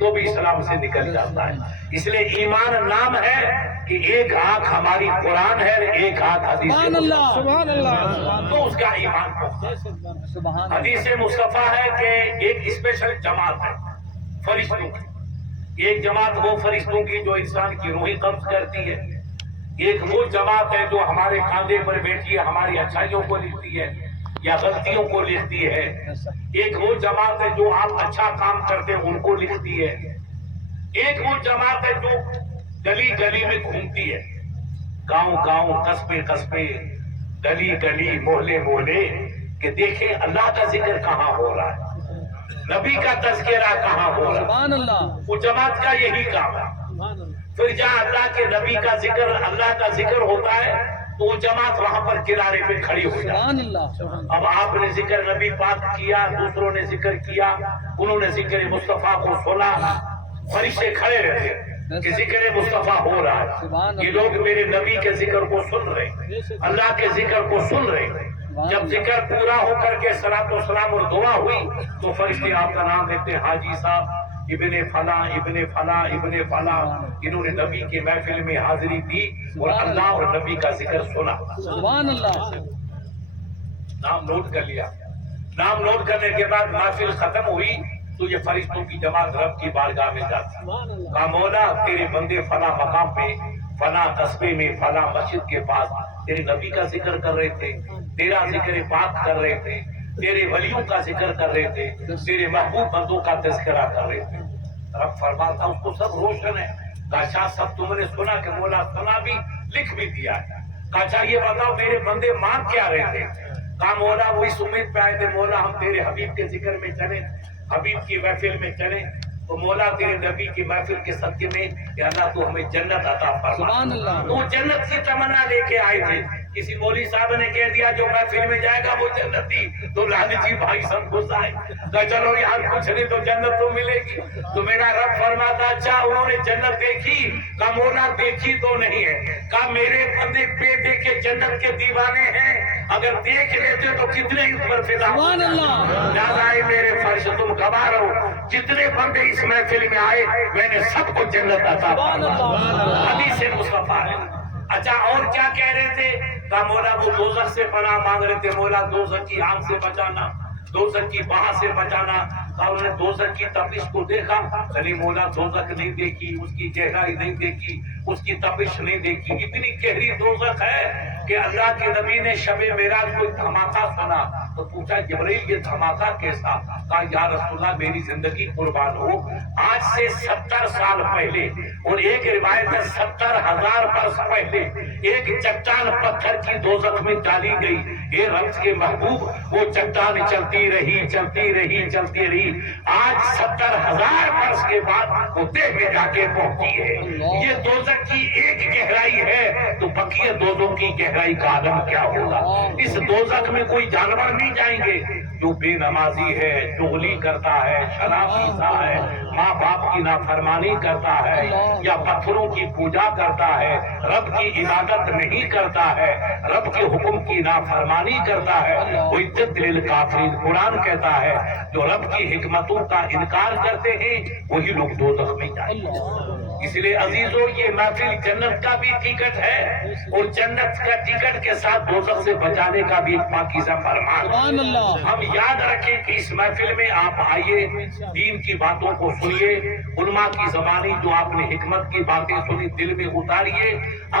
تو بھی اسلام سے نکل جاتا ہے. اس لیے ایمان نام ہے کہ ایک آنکھ ہماری قرآن ہے، ایک ہاتھ حدیث سبحان اللہ مصطفیٰ. سبحان اللہ تو اس کا ایمان ہوتا ہے. سبحان حدیث مصطفیٰ ہے کہ ایک اسپیشل جماعت ہے فرشتوں کی. ایک جماعت وہ فرشتوں کی جو انسان کی روحیں قبض کرتی ہے. ایک وہ جماعت ہے جو ہمارے کاندھے پر بیٹھی ہے، ہماری اچھائیوں کو لکھتی ہے یا غلطیوں کو لکھتی ہے. ایک وہ جماعت ہے جو آپ اچھا کام کرتے ہیں ان کو لکھتی ہے. ایک وہ جماعت ہے جو گلی گلی میں گھومتی ہے، گاؤں گاؤں، قصبے قصبے، گلی گلی، محلے محلے، کہ دیکھیں اللہ کا ذکر کہاں ہو رہا ہے، نبی کا تذکرہ کہاں ہو رہا ہے. سبحان اللہ وہ جماعت کا یہی کام ہے. پھر جہاں اللہ کے نبی کا ذکر، اللہ کا ذکر ہوتا ہے تو وہ جماعت وہاں پر کنارے پہ کھڑی ہو جاتی ہے. سبحان اللہ اب آپ نے ذکر نبی پاک کیا، دوسروں نے ذکر کیا، انہوں نے ذکر مصطفیٰ کو سنا، فرشتے کھڑے رہتے کہ ذکر مصطفیٰ ہو رہا ہے. یہ لوگ میرے نبی کے ذکر کو سن رہے ہیں، اللہ کے ذکر کو سن رہے ہیں. جب ذکر پورا ہو کر کے صلاۃ و سلام اور دعا ہوئی تو فرشتے آپ کا نام لیتے ہیں، حاجی صاحب ابن فلاں ابن فلاں ابن فلاں، انہوں نے نبی کے محفل میں حاضری دی اور اللہ اور نبی کا ذکر سنا. سبحان اللہ نام نوٹ کر لیا. نام نوٹ کرنے کے بعد محفل ختم ہوئی تو یہ فرشتوں کی جماعت رب کی بارگاہ میں جاتی. کہا مولا تیرے بندے فلاں مقام پہ، فلاں قصبے میں، فلاں مسجد کے پاس تیرے نبی کا ذکر کر رہے تھے، تیرا ذکر پاک کر رہے تھے، تیرے ولیوں کا ذکر کر رہے تھے، تیرے محبوب بندوں کا تذکرہ کر رہے تھے. رب فرماتا اس کو سب روشن ہے. کہا سب تم نے سنا؟ کہ مولا سنا بھی، لکھ بھی دیا ہے. کہا یہ بتاؤ میرے بندے مانگ کیا رہے تھے؟ کہا مولا وہ اس امید پہ آئے تھے مولا ہم تیرے حبیب کے ذکر میں چلیں، حبیب کی محفل میں چلیں، تو مولا تیرے نبی کی محفل کے صدقے میں کہ اللہ تو ہمیں جنت عطا فرما. سبحان اللہ تو جنت کی تمنا لے کے آئے تھے. کسی مولوی صاحب نے کہہ دیا جو محفل میں جائے گا وہ جنتی، تو لعنتی بھائی سب غصہ آئے. تو چلو یار کچھ نہیں تو جنت تو ملے گی. تو میرا رب فرماتا اچھا انہوں نے جنت دیکھی؟ کہا مولا دیکھی تو نہیں ہے. کہا میرے بندے بے دیکھ کے جنت کے دیوانے ہیں، اگر دیکھ لیتے تو کتنے اس پر فدا ہوتے. سبحان اللہ زیادہ ہے میرے فرش تم گوا رہو. جتنے بندے اس محفل میں آئے میں نے سب کو جنت عطا فرمائی. حدیث مصطفیٰ ہے. اچھا اور کیا کہہ رہے تھے؟ کہا مولا وہ دوزخ سے پناہ مانگ رہے تھے، مولا دوزخ کی آنکھ سے بچانا، دوزخ کی باہ سے بچانا. انہوں نے دوزخ کی تپش کو دیکھا، چلی مولا دوزخ نہیں دیکھی، اس کی گہرائی نہیں دیکھی، اس کی تپش نہیں دیکھی. اتنی گہری دوزخ ہے کہ اللہ کے نبی نے شب معراج کو دھماکہ سنا تو پوچھا جبرائیل یہ دھماکہ کیسا؟ کہا یا رسول اللہ میری زندگی قربان ہو، آج سے 70 سال پہلے اور ایک روایت ہے 70,000 برس پہلے ایک چٹان پتھر کی دوزخ میں ڈالی گئی. اے رب کے محبوب وہ چٹان چلتی رہی چلتی رہی چلتی رہی، آج 70,000 برس کے بعد وہ دیہ میں جا کے پہنچی ہے. یہ دوزخ کی ایک گہرائی ہے تو بقیہ دوزخوں کی گہرائی کا عالم کیا ہوگا. اس دوزخ میں کوئی جانور نہیں جائیں گے. جو بے نمازی ہے، چغلی کرتا ہے، شراب پیتا ہے، ماں باپ کی نافرمانی کرتا ہے یا پتھروں کی پوجا کرتا ہے، رب کی عبادت نہیں کرتا ہے، رب کے حکم کی نافرمانی کرتا ہے، وہ عدت للکافرین قرآن کہتا ہے جو رب کی حکمتوں کا انکار کرتے ہیں وہی لوگ دوزخ میں جائیں گے. اس لیے عزیزو یہ محفل جنت کا بھی ٹکٹ ہے اور جنت کا ٹکٹ کے ساتھ دوزخ سے بچانے کا بھی ایک پاکیزہ فرمان. سبحان اللہ ہم یاد رکھیں کہ اس محفل میں آپ آئیے، دین کی باتوں کو سنیے، علماء کی زبانی جو آپ نے حکمت کی باتیں سنی دل میں اتاریے.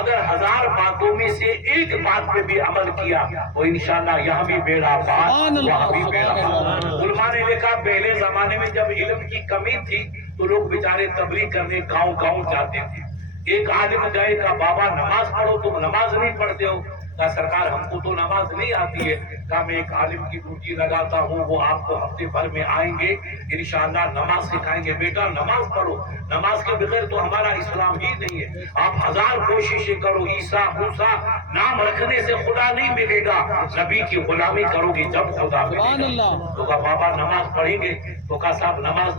اگر 1000 باتوں میں سے ایک بات پہ بھی عمل کیا تو انشاءاللہ یہاں بھی بیڑا پار، وہاں بھی بیڑا پار. علماء نے لکھا پہلے زمانے میں جب علم کی کمی تھی تو لوگ بیچارے تبلیغ کرنے گاؤں گاؤں جاتے تھے. ایک عالم گئے کہا بابا نماز پڑھو، تم نماز نہیں پڑھتے ہو. کہا سرکار ہم کو تو نماز نہیں آتی ہے. کہا میں ایک عالم کی ڈیوٹی لگاتا ہوں، وہ آپ کو ہفتے بھر میں آئیں گے، انشاءاللہ نماز سکھائیں گے. بیٹا نماز پڑھو، نماز کے بغیر تو ہمارا اسلام ہی نہیں ہے. آپ 1000 کوششیں کرو، عیسیٰ موسیٰ نام رکھنے سے خدا نہیں ملے گا، نبی کی غلامی کرو گی جب خدا ملے گا. تو کہا بابا نماز پڑھیں گے. تو کہا صاحب نماز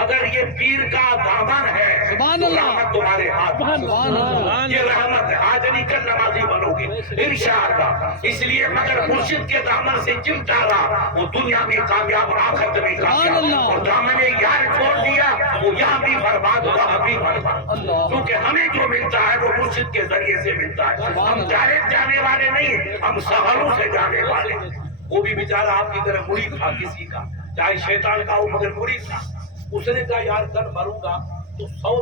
اگر یہ پیر کا دامن ہے سبحان تو اللہ، رحمت تمہارے ہاتھ میں۔ سبحان اللہ، یہ رحمت ہے، آج نہیں کل نمازی بنو گے انشاءاللہ۔ اس لیے مگر مرشد کے دامن سے چمٹا رہا وہ دنیا میں کامیاب آخرت میں سبحان کامیاب، اللہ۔ اور دامن یار چھوڑ دیا وہ یہاں بھی برباد وہاں بھی برباد، اللہ۔ کیونکہ ہمیں جو ملتا ہے وہ مرشد کے ذریعے سے ملتا ہے۔ سبحان ہم اللہ۔ ڈائریکٹ جانے والے نہیں، ہم سہروں سے جانے والے ہیں۔ وہ بھی بیچارہ آپ کی طرح مرید تھا کسی کا، چاہے شیطان کا ہو مگر مرید تھا۔ اس نے کہا یار کل مروں گا تو 100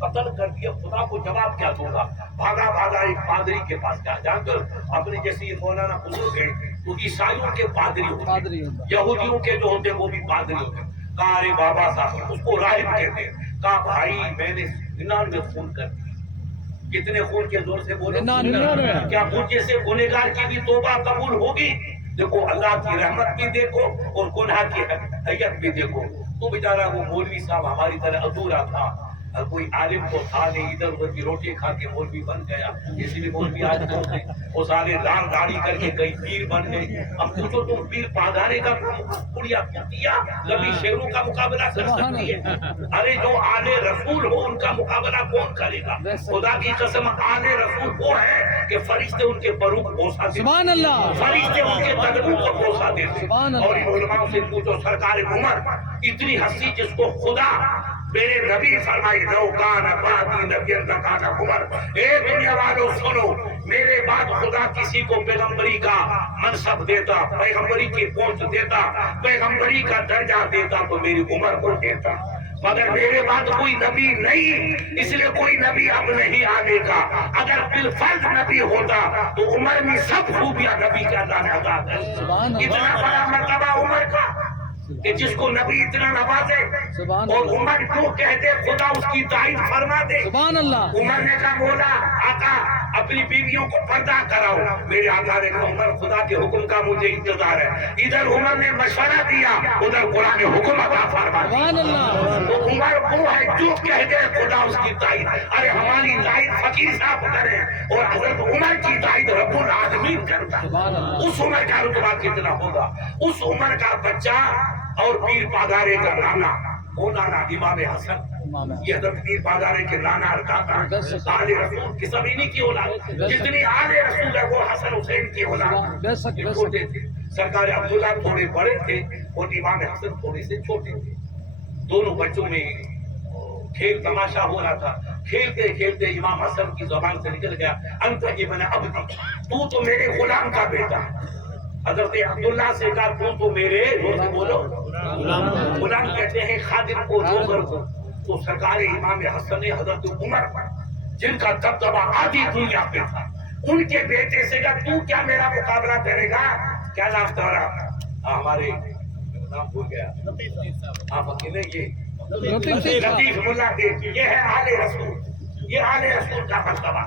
قتل کر دیا، خدا کو جواب کیا دوں گا؟ بھاگا بھاگا ایک پادری کے پاس گیا، جان کر اپنے جیسے یہ مولانا بزرگ ہیں تو عیسائیوں کے پادری ہوتے پادری ہیں، ہوتے یہودیوں کے جو ہوتے ہیں وہ بھی پادری ہوتے ہیں۔ کہا ارے بابا صاحب، اس کو راہب کہتے ہیں۔ کہا بھائی میں نے 99 خون کر دی۔ کتنے خون کے زور سے بولے؟ 99۔ کیا مجھ جیسے گنہگار کی بھی توبہ قبول ہوگی؟ دیکھو اللہ کی رحمت بھی دیکھو اور گناہ کی حیت بھی دیکھو۔ تو بیچارہ وہ مولوی صاحب ہماری طرح ادھورا تھا، کوئی عالم تو تھا نہیں، ادھر ادھر کی روٹی کھا کے مولوی بن گیا۔ اسی لیے مولوی آج بہت ہے، وہ سارے لال داڑھی کر کے کئی پیر بن گئے۔ اب پوچھو تم پیر پادھارے کا کڑیا کیا کبھی شیروں کا مقابلہ کر سکتی ہے؟ ارے جو آل رسول ہو ان کا مقابلہ کون کرے گا؟ خدا کی قسم آل رسول وہ ہے کہ فرشتے ان کے بروق بوسا دیتے، سبحان اللہ، فرشتے ان کے قدموں کو بوسا دیتے۔ سبحان اللہ۔ اور ان علماء سے پوچھو سرکار عمر اتنی ہنسی جس کو خدا میرے نبی فرمائی لو کان بعدی نبی لکان عمر۔ اے دنیا والوں سنو، میرے بعد خدا کسی کو پیغمبری کا منصب دیتا، پیغمبری کی پہنچ دیتا، پیغمبری کا درجہ دیتا تو میری عمر کو دیتا، مگر میرے بعد کوئی نبی نہیں، اس لیے کوئی نبی اب نہیں آنے کا۔ اگر بالفرض نبی ہوتا تو عمر میں سب خوبیاں نبی کا اللہ نے عطا کر دی۔ سبحان اللہ۔ اتنا بڑا مرتبہ عمر کا کہ جس کو نبی اتنا نوازے سبحان اور اللہ، عمر کیوں کہتے خدا اس کی تائید فرما دے۔ سبحان اللہ، عمر نے کہا مولا آقا اپنی بیویوں کو پردہ کراؤ، میرے آقا نے کہا عمر خدا کے حکم کا مجھے انتظار ہے۔ ادھر عمر نے مشورہ دیا، ادھر قرآن نے حکم عطا فرما دیا۔ سبحان اللہ، تو عمر وہ ہے جو کہہ دے خدا اس کی تائید۔ ارے ہماری تائید فقیر صاحب کریں اور حضرت عمر کی تائید رب العالمین کرتا سبحان اللہ۔ اس عمر کا رتبہ کتنا ہوگا؟ اس عمر کا بچہ اور پیر پادارے کا نانا، وہ نانا امام حسن، امام حسن۔ یہ حضرت پیر پادارے کے نانا ارکاتا آل رسول کی زمینی کی اولاد، جتنی آل رسول ہے وہ حسن حسین کی اولاد۔ بے شک، یہ بے چھوٹے شک۔ تھے، سرکار عبداللہ تھوڑے بڑے تھے اور امام حسن تھوڑے سے چھوٹے تھے۔ دونوں بچوں میں کھیل تماشا ہو رہا تھا۔ کھیلتے کھیلتے امام حسن کی زبان سے نکل گیا انت ابن عبدی، تو میرے غلام کا بیٹا۔ حضرت عبداللہ سے کہا تو میرے بولو غلام کہتے ہیں خادم کو نوکر کو۔ تو سرکار امام حسن نے حضرت عمر جن کا دبدبہ آدھی دنیا پہ تھا ان کے بیٹے سے کہا تو کیا میرا مقابلہ کرے گا؟ کیا نام تمہارا؟ ہمارے نام بھول گیا آپ اکیلے یہ لطیف ملا کے، یہ ہے آل رسول، یہ آل رسول کا مرتبہ۔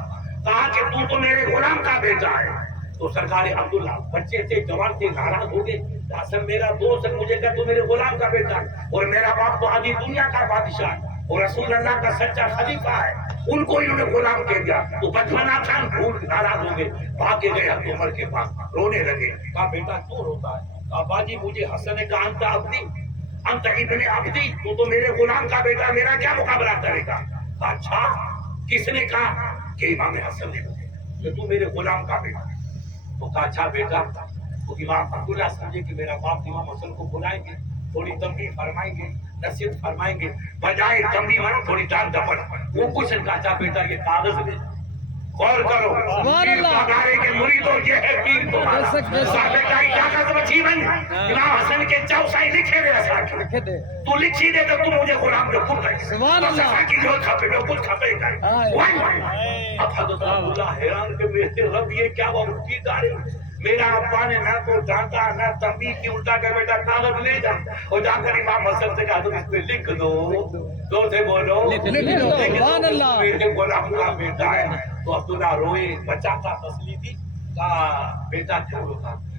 کہا کہ تو میرے غلام کا بیٹا ہے۔ تو سرکار عبداللہ بچے تھے، جوان تھے، ناراض ہو گئے، حسن میرا دوست ہے، مجھے کہا تو میرے غلام کا بیٹا ہے اور میرا باپ تو آدھی دنیا کا بادشاہ ہے اور رسول اللہ کا سچا خلیفہ ہے، ان کو انہوں نے غلام کہہ دیا۔ تو بچپنا تھا، بھول ناراض ہو گئے، بھاگے گئے حضرت عمر کے پاس، رونے لگے۔ کہا بیٹا کیوں روتا ہے؟ کہا باجی مجھے حسن نے کہا انت عبدی انت ابن عبدی، تو میرے غلام کا بیٹا، میرا کیا مقابلہ کرے گا؟ کہا اچھا کس نے کہا؟ کہ امام حسن نے کہا کہ تو میرے غلام کا بیٹا۔ تو کہا اچھا بیٹا، تو امام عبداللہ سمجھے کہ میرا باپ امام حسن کو بلائیں گے، تھوڑی تنبیہ فرمائیں گے، نصیحت فرمائیں گے، بجائے تنبیہ مانو تھوڑی ڈانٹ ڈپٹ۔ وہ کچھ نے کہا اچھا بیٹا یہ کاغذ لے، غور کرو، سبحان پیر اللہ۔ پادارے کے مریدوں یہ ہے پیر تمہارا۔ بے شک، بے شک۔ صاحب کا ہی کاغذ بچی بن امام حسن کے چوسائی لکھے ہوئے ساتھ لکھے دے، تو لکھی دے تو مجھے غلام جو خود رہے سبحان اللہ۔ کی جو کھپے میں کچھ کھپے گا۔ اب حضرت عبداللہ حیران کہ میرے رب یہ کیا وہ کی دارے، میرا ابا نے نہ تو ڈانٹا نہ تنبیہ کی، الٹا کر بیٹا کاغذ لے جا اور جا کر امام حسن سے کہا تم اس پہ لکھ دو، دو سے بولو لکھ دو، سبحان اللہ۔ میرے غلام کا بیٹا ہے۔ تو عبداللہ روئے، بچہ کا تسلی دی، کہا بیٹا کیوں روتا؟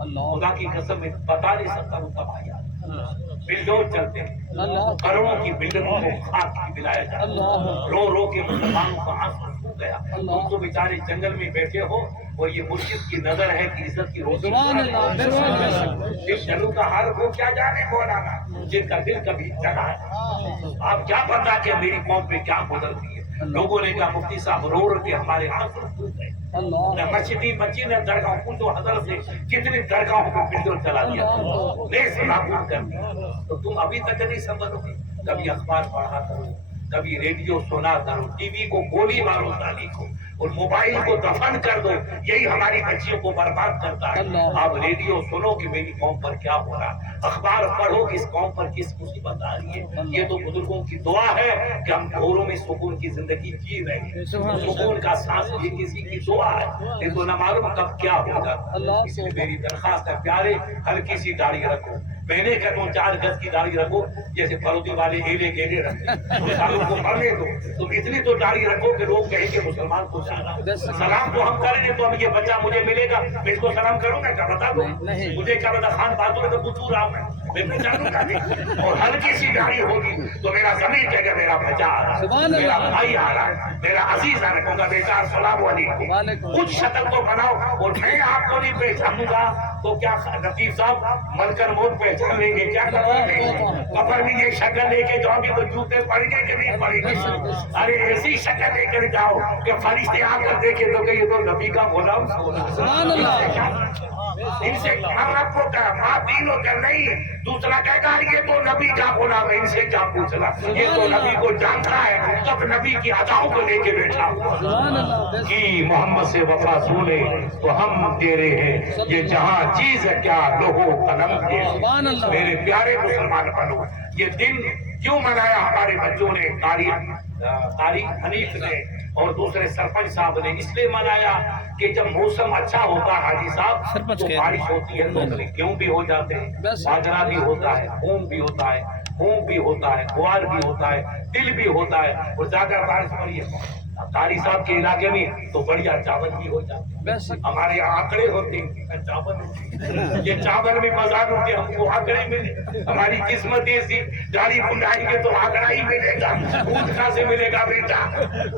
اللہ خدا کی قسم میں بتا نہیں سکتا وہ کب آیا بلڈور چلتے ہیں اللہ کروڑوں کی بلڈنگوں کو خاک کی ملایا جاتا اللہ رو رو کے مسلمانوں کا آنسو سوکھ گیا تم تو بیچارے جنگل میں بیٹھے ہو اور یہ مرشد کی نظر ہے کہ عزت کی روشنی سبحان اللہ بے شک بے شک جس شروع کا حال وہ کیا جانے مولانا جن کا دل کبھی جگہ ہے آپ کیا پتا کہ میری قوم پہ کیا گزرتی ہے لوگوں نے کہا مفتی صاحب رو رو کے ہمارے آنسو سوکھ گئے اللہ مسجدی مسجد نے درگاہ پوچھو حضرت سے کتنی درگاہوں کو بلڈور چلا دیا نابود کر دیا تو تم ابھی تک نہیں سمجھو گے کبھی اخبار پڑھا کرو کبھی ریڈیو سنا کرو ٹی وی کو گولی مارو تعلیم کو اور موبائل کو دفن کر دو یہی ہماری بچیوں کو برباد کرتا ہے آپ ریڈیو سنو کہ میری قوم پر کیا ہو رہا ہے اخبار پڑھو کہ اس قوم پر کس مصیبت آ رہی ہے یہ تو بزرگوں کی دعا ہے کہ ہم گھروں میں سکون کی زندگی جی رہے ہیں سکون کا سانس یہ کسی کی دعا ہے یہ تو نہ معلوم کب کیا ہوگا اس لیے میری درخواست ہے پیارے ہلکی سی داڑھی رکھو میں نے کہتا ہوں 4 گز کی داڑھی رکھو جیسے پروتی والے ایلے گیلے رکھتے ہیں کو پڑھنے دو تو اتنی تو داڑھی رکھو کہ لوگ کہیں کہ مسلمان کو جانا سلام تو ہم کریں گے تو ہم یہ بچہ مجھے ملے گا میں اس کو سلام کروں گا کیا بتا دو مجھے کیا بتا خان بہادر تو پوچھوں رہا میں پہچانوں گا نہیں اور ہلکی سی داڑھی ہوگی تو میرا زمین جگہ میرا بچہ آ رہا ہے میرا بھائی آ رہا ہے میرا عزیز آ رہا ہے بیٹا السلام علیکم کچھ شکل تو بناؤ اور میں آپ کو نہیں پہچانوں گا تو کیا لطیف صاحب ملکر موت پہچان لیں گے کیا کریں گے قبر میں یہ شکل لے کے جاؤ گے تو جوتے پڑیں گے کہ نہیں پڑیں گے ارے ایسی شکل لے کر جاؤ کہ فرشتے آ کر دیکھے تو کہ یہ تو نبی کا غلام سبحان اللہ ان سے رب کو کہا ماں دینوں کا نہیں دوسرا کہے گا یہ تو نبی کا غلام ہے ان سے کیا پوچھنا یہ تو نبی کو جانتا ہے تب نبی کی اداؤں کو لے کے بیٹھا سبحان اللہ کہ محمد سے وفا سنے تو ہم تیرے ہیں یہ جہاں چیز ہے کیا لوہو قلم کے سبحان اللہ میرے پیارے مسلمان بنو یہ دن کیوں منایا ہمارے بچوں نے تاریخ حنیف نے اور دوسرے سرپنچ صاحب نے اس لیے منایا کہ جب موسم اچھا ہوتا ہے حاجی صاحب تو بارش ہوتی ہے تو گیہوں بھی ہو جاتے ہیں باجرہ بھی ہوتا ہے گھوم بھی ہوتا ہے مونگ بھی ہوتا ہے گوار بھی ہوتا ہے تل بھی ہوتا ہے اور زیادہ بارش ہو رہی ہے قاری صاحب کے علاقے میں تو بڑھیا چاول بھی ہو جاتے ہیں ہمارے یہاں آکڑے ہوتے ہیں چاول یہ چاول میں بازار ہوتے ہم کو آکڑے ملے ہماری قسمت ایسی گاڑی بنائیں گے تو آکڑا ہی ملے گا خود کہاں سے ملے گا بیٹا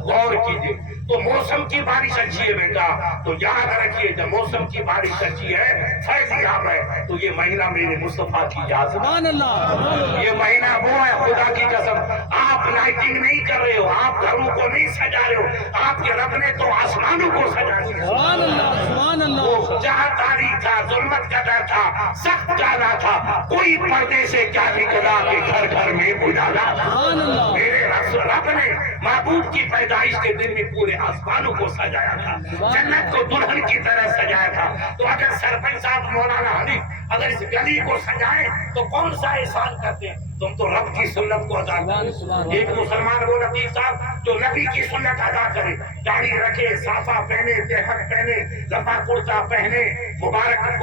غور کیجیے تو موسم کی بارش اچھی ہے بیٹا تو یاد رکھیے جب موسم کی بارش اچھی ہے فیض یاب ہے تو یہ مہینہ میرے مصطفیٰ کی یاد سبحان اللہ یہ مہینہ وہ ہے خدا کی قسم آپ لائٹنگ نہیں کر رہے ہو آپ گھروں کو نہیں سجا رہے ہو آپ کے رب نے تو آسمانوں کو سجا دیا سبحان اللہ سبحان اللہ وہ جہاں تاریخ تھا ظلمت کا ڈر تھا سخت جانا تھا کوئی پردے سے کیا نکلا کہ گھر گھر میں اجالا سبحان اللہ میرے رب نے محبوب کی پیدائش کے دن میں پورے آسمانوں کو سجایا تھا جنت کو دلہن کی طرح سجایا تھا تو اگر سرپنچ صاحب مولانا حنیف اگر اس گلی کو سجائے تو کون سا احسان کرتے ہیں تم تو رب کی سنت کو ادا کرو ایک مسلمان وہ لطیف صاحب جو نبی کی سنت ادا کرے داڑھی رکھے صافہ پہنے تہمت پہنے لمبا کرتا پہنے مبارک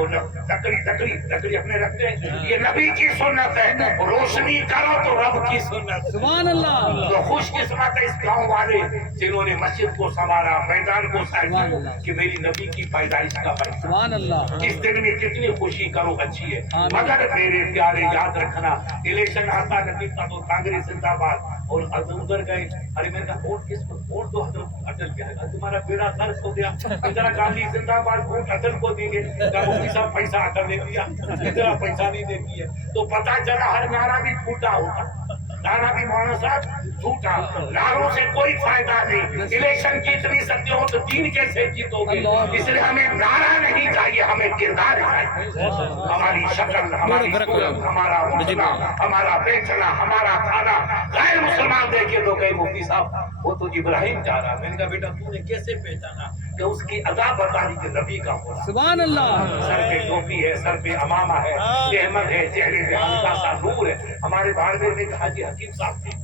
لکڑی اپنے رکھتے ہیں یہ نبی کی سنت ہے روشنی کرو تو رب کی سنت سبحان اللہ تو خوش قسمت ہے اس گاؤں والے جنہوں نے مسجد کو سنوارا میدان کو سجایا کہ میری نبی کی پیدائش کا بڑھا سبحان اللہ اس دن میں کتنی خوشی کرو اچھی ہے مگر میرے پیارے یاد رکھنا الیکشن آتا نبی کا تو کانگریس زندہ باد اور ادھر گئے ارے میں نے کہا ووٹ کس کو ووٹ تو اٹل کیا ہے تمہارا بیڑا غرق ہو گیا ادھر گاندھی زندہ باد ووٹ اٹل کو دیں گے مفتی صاحب پیسہ اٹل نے دیا ادھر پیسہ نہیں دیتی ہے تو پتا چلا ہر نعرہ بھی پھوٹا ہوتا نعرہ بھی مولانا صاحب جھوٹا نعروں سے کوئی فائدہ نہیں الیکشن جیتنی سکتے ہو تو دین کیسے جیتو گے اس لیے ہمیں نعرہ نہیں چاہیے ہمیں کردار چاہیے ہماری شکل ہماری صورت ہمارا اٹھنا ہمارا بیٹھنا ہمارا کھانا غیر مسلمان دیکھے تو کہیں مفتی صاحب وہ تو ابراہیم جا رہا میں نے کہا بیٹا تو نے کیسے پہچانا کہ اس کی ادا بتا دی کہ نبی کا ہو سبحان اللہ سر پہ ٹوپی ہے سر پہ امامہ ہے احمد ہے چہرے پہ ہلکا سا نور ہے ہمارے بھاڑے میں حاجی حکیم صاحب تھے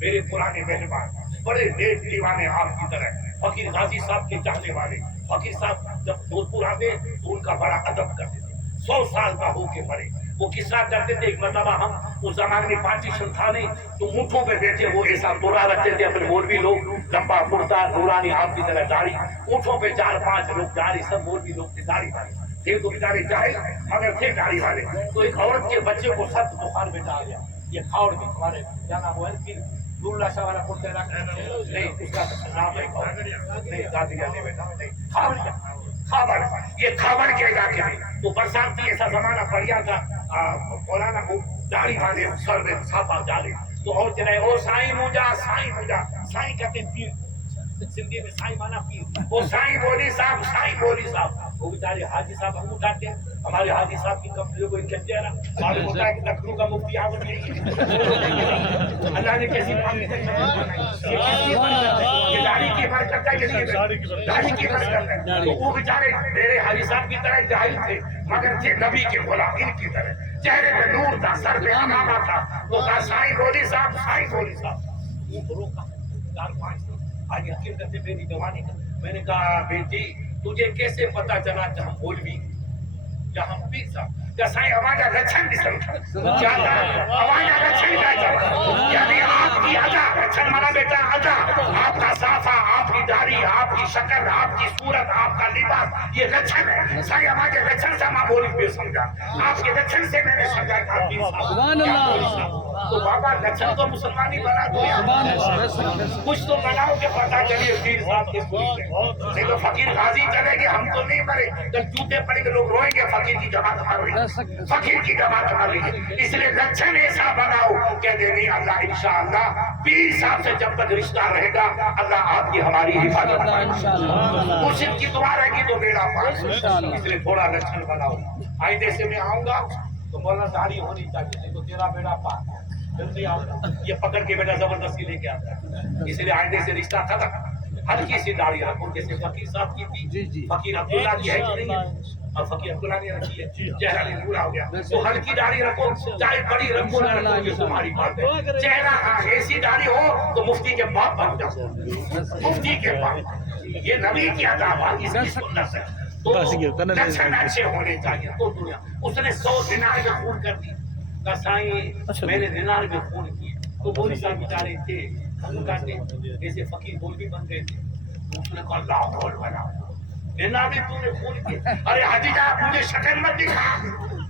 میرے پرانے مہربان بڑے نیک دیوانے آپ کی طرح فقیر غازی صاحب کے چاہنے والے فقیر صاحب جب جودھپور آتے تو ان کا بڑا ادب کرتے تھے 100 سال کا ہو کے مرے وہ کس طرح کرتے تھے ایک مرتبہ ہم اس زمانے میں پارٹیشن تھا نہیں تو اونٹوں پہ بیٹھے وہ ایسا توڑا رکھتے تھے اپنے مولوی لوگ لمبا کرتا نورانی آپ کی طرح داڑھی اونٹوں پہ 4-5 لوگ جا رہے سب مولوی لوگ تھے داڑھی تھے تو بیچارے جاہل مگر تھے داڑھی والے. تو ایک عورت کے بچے کو سخت بخار بیٹا آ گیا. یہ کھاوڑ بھی ہمارے کیا نام ہوا ہے نور شاہ والا پورتے نہیں اس کا نام نہیں دادیا نہیں بیٹا نہیں کھاوڑ. یہ کھاوڑ کے علاقے میں تو برساتی ایسا زمانہ پڑیا تھا. مولانا کو داڑھی والے سر میں چھاپا ڈالے تو اور چلے او سائیں موجا سائیں موجا. سائیں کہتے ہیں پیر, سندھی میں سائیں مانا پیر. وہ سائیں بولی صاحب سائیں بولی صاحب. وہ بیچارے حاجی صاحب ہم اٹھاتے ہیں. ہمارے حاجی صاحب کی کمپنی کوئی کہتے ہیں نا معلوم ہوتا ہے کہ لکھنؤ کا مفتی آمد نہیں. اللہ نے کیسی داڑھی کی برکت ہے, داڑھی کی برکت ہے. تو وہ بیچارے میرے حاجی صاحب کی طرح جاہل تھے مگر تھے نبی کے غلام ان کی طرح. چہرے پہ نور تھا, سر پہ امامہ تھا. وہ کہا سائیں بولی صاحب سائیں بولی صاحب. وہ روکا 4-5 آج حقیقت میری جوانی کا. میں نے کہا بیٹی تجھے کیسے پتا چلا کہ ہم مولوی یا ہم پیر صاحب یا سائیں ہمارا لچھن بھی سمجھا کیا ہمارا لچھن کیا چلا یعنی آپ کی ادا لچھن مانا بیٹا ادا آپ کا صافہ آپ کی داڑھی آپ کی شکل آپ کی صورت آپ کا لباس یہ لچھن ہے. سائیں ہمارے لچھن سے ہم مولوی پیر سمجھا. آپ کے لچھن سے میں نے سمجھا کہ آپ پیر صاحب. تو بابا لچھن تو مسلمانی بنا دو کچھ تو بناؤ کہ پتا چلیے پیر صاحب کس کو نہیں تو فقیر غازی چلے گے ہم تو نہیں مرے. جب جوتے پڑیں گے لوگ روئیں گے فقیر کی جماعت مر رہی فقیر کی جماعت مر رہی ہے. اس لیے لچھن ایسا بناؤ کہ نہیں اللہ انشاءاللہ پیر صاحب سے جب تک رشتہ رہے گا اللہ آپ کی ہماری حفاظت مرشد کی دعا رہے گی تو بیڑا پار. اس لیے تھوڑا لچھن بناؤ. آئندے سے میں آؤں گا تو مولانا داڑھی ہونی چاہیے نہیں تو تیرا بیڑا پار. جلدی آؤ یہ پکڑ کے بیٹا زبردستی لے کے آتا ہے. اس لیے آئندے سے رشتہ تھا ہلکی سی داڑھی رکھو جیسے فقیر صاحب کی تھی. فقیر عبداللہ کی ہے کہ نہیں ہے اور فقیر عبداللہ نے رکھی ہے چہرہ نہیں پورا ہو گیا تو ہلکی داڑھی رکھو چاہے بڑی رکھو نہ رکھو یہ تمہاری بات ہے. چہرہ ایسی داڑھی ہو تو مفتی کے باپ بن جاؤ. مفتی کے باپ یہ نبی کی عداوت اس کی سنت ہے. تو لچھن اچھے ہونے چاہیے. تو دنیا اس نے 100 دینار میں خون کر دی. کہا سائیں میں نے دینار میں خون کیے. تو بولی صاحب بیچارے تھے ہم کہتے ایسے فقیر مولوی بن گئے تھے. اس نے کہا اللہ بول بنا دینار میں تو نے خون کیے. ارے حاجی صاحب مجھے شکل مت دکھا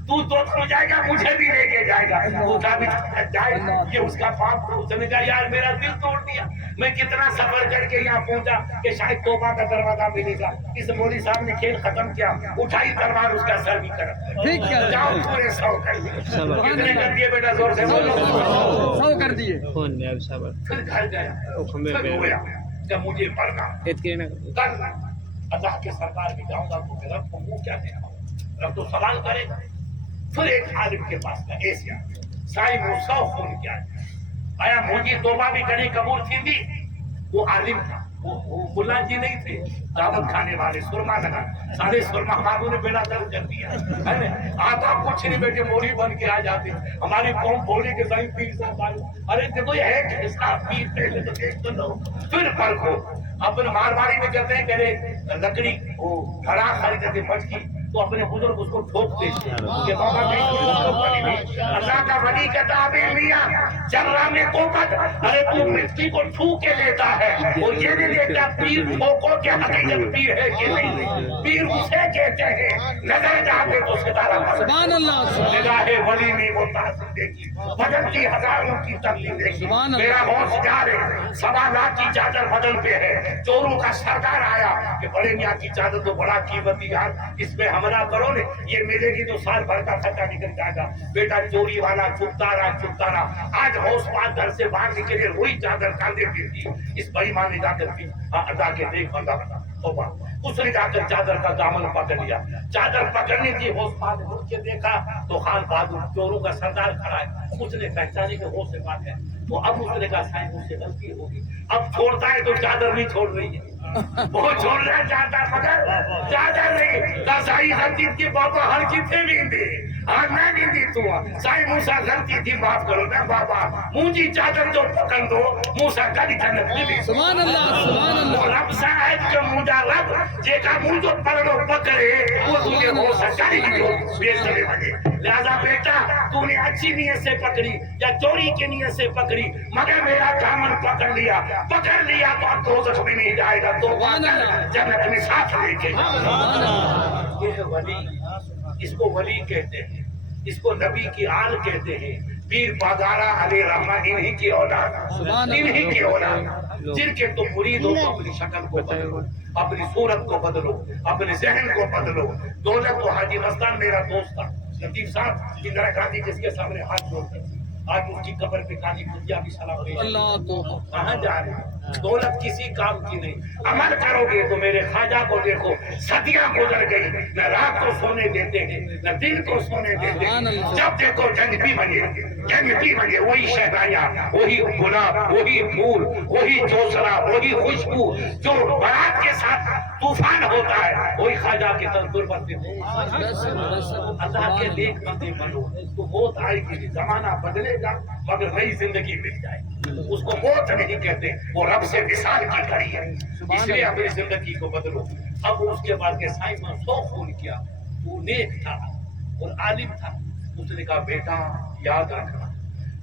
تو ہو جائے گا مجھے بھی لے کے جائے گا. وہ کہا بھی جائے یہ اس کا پاپ تھا. اس نے کہا یار میرا دل توڑ دیا. میں کتنا سفر کر کے یہاں پہنچا کہ شاید توبہ کا دروازہ ملے گا. اس مولوی صاحب نے کھیل ختم کیا اٹھائی تلوار اس کا سر بھی کر جاؤ پورے 100 کر دیے. کتنے کر دیے بیٹا زور سے بولو 100 کر دیے. پھر گھر گیا پھر ہویا جب مجھے پڑھنا کل اللہ کے سرکار میں جاؤں گا تو میں رب کو منہ کیا دینا. رب تو سوال کرے گا. پھر ایک عالم کے پاس کا ایسیا سائیں وہ 100 خون کیا آیا مجھے توبہ بھی کرنی قبول تھی دی. وہ عالم تھا وہ ملا جی نہیں تھے دعوت کھانے والے سرما لگا سارے سرما بابو نے بیڑا درد کر دیا. آتا کچھ نہیں بیٹے موری بن کے آ جاتے. ہماری قوم بولی کے سائیں پیر صاحب آئے. ارے دیکھو یہ ہے کہ اس کا پیر پہلے تو دیکھ تو لو پھر پرکھو. اپنے مارواڑی میں کہتے ہیں کہ لکڑی وہ گھڑا خریدتے تھے مچ کی تو اپنے بزرگ اس کو ٹھوکتے کہ بابا اللہ کا ولی کہتا ہے میاں چرا میں کوپت ارے تو مٹی کو چھو کے لیتا ہے اور یہ نہیں دیکھتا پیر ٹھوکو کہ حقیقت پیر ہے کہ نہیں. پیر اسے کہتے ہیں نظر جاتے تو ستارہ سبحان اللہ. نگاہ ولی میں وہ تاثر دیکھی بدلتی ہزاروں کی تبدیلی دیکھی. میرا ہوش جا رہے 1.25 لاکھ کی چادر بدل پہ ہے. چوروں کا سردار آیا کہ بڑے میاں کی چادر تو بڑا قیمتی یار اس میں حملہ کرو نے یہ ملے گی تو سال بھر کا خرچہ نکل جائے گا. بیٹا چوری والا چھپتا رہا. آج ہوش پاس گھر سے باہر نکلے وہی چادر کاندھے پہ تھی. اس بڑی ماں نے جا کر کی ادا کے دیکھ بندہ توبہ. اس نے جا کر چادر کا دامن پکڑ لیا. چادر پکڑنے کی ہوش پاس اٹھ کے دیکھا تو خان بہادر چوروں کا سردار کھڑا ہے. اس نے پہچانے کے ہوش سے بات ہے تو اب اس نے کہا سائیں مجھ سے غلطی ہوگی. اب چھوڑتا ہے تو چادر نہیں چھوڑ رہی ہے. وہ چھوڑ رہا چادر مگر چادر نہیں سائی غلطی کی بابا ہر کتنے بھی دی ہاں میں نہیں دی تو سائی موسیٰ غلطی تھی معاف کرو نا بابا مجھے چادر جو پکڑ دو موسیٰ کلی جنت میں بھی. سبحان اللہ سبحان اللہ. رب صاحب جو مجھا رب جے کا مجھو پکڑو پکڑے وہ تجھے ہو سکتا نہیں جو بے سرے بنے. لہذا بیٹا تو نے اچھی نیت سے پکڑی یا چوری کی نیت سے پکڑی مگر میرا دامن پکڑ لیا تو اب دوزخ میں نہیں جائے گا. تو جنت میں ساتھ لے کے یہ ولی اس کو ولی کہتے ہیں، اس کو نبی کی آل کہتے ہیں، پیر پادارا علی رحمت انہی کی اولاد، انہی کی اولاد، جن کے تم مرید ہو تو اپنی شکل کو بدلو، اپنی صورت کو بدلو، اپنے ذہن کو بدلو۔ دولت تو حاجی مستان میرا دوست تھا، لطیف صاحب اندرا گاندھی جس کے سامنے ہاتھ جوڑ کر آج اس کی قبر پہ قاضی پنجا بھی سلام دے اللہ تو کہاں جا رہے ہیں؟ دولت کسی کام کی نہیں، عمل کرو گے تو میرے خواجہ کو دیکھو، صدیاں گزر گئی، نہ رات کو سونے دیتے ہیں نہ دن کو سونے دیتے ہیں، جب دیکھو جنگی بنے، جنگی بنے، وہی شہنائیاں، وہی گلاب، وہی پھول، وہی دوسرا، وہی خوشبو جو بارات کے ساتھ طوفان ہوتا ہے، وہی خواجہ کے تنظر پر دیتے ہیں۔ اللہ کے نیک بندے بنو تو موت آئے گی، زمانہ بدلے گا مگر نئی زندگی مل جائے گی، اس کو موت نہیں کہتے، وہ رب سے وصال کی گھڑی ہے، اس لیے اپنی زندگی کو بدلو۔ اب اس کے بعد کے سائنس سو خون کیا، وہ نیک تھا اور عالم تھا، اس نے کہا بیٹا یاد رکھنا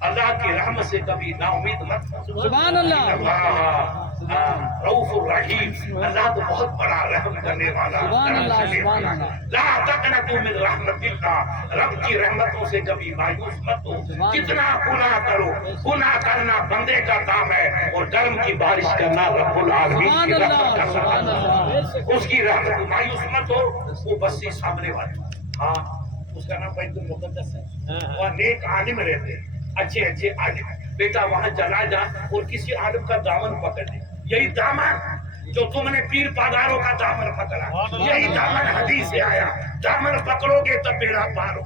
اللہ کی رحمت سے کبھی نا امید مت ہو۔ سبحان اللہ، رؤوف الرحیم، اللہ تو بہت بڑا رحم کرنے والا، سبحان اللہ، رحم کرنے سبحان والا۔ اللہ۔ لا تقنطوا من رحمت اللہ، رب کی رحمتوں سے کبھی مایوس مت ہو۔ کتنا گناہ کرو، گناہ کرنا بندے کا کام ہے اور کرم کی بارش کرنا رب العالمین سبحان کی اللہ، رحمت کا سبحان کام اللہ۔ ہے۔ اس کی رحمت مایوس مت ہو، وہ بستی سامنے والی، ہاں اس کا نام بیت المقدس ہے، وہاں نیک عالم رہتے ہیں، اچھے اچھے عالم۔ بیٹا وہاں چلا جا اور کسی عالم کا دامن پکڑ لے، یہی دامن جو تم نے پیر پاداروں کا دامن پکڑا، یہی دامن حدیث سے آیا، دامن پکڑو گے تب بیڑا پار ہو،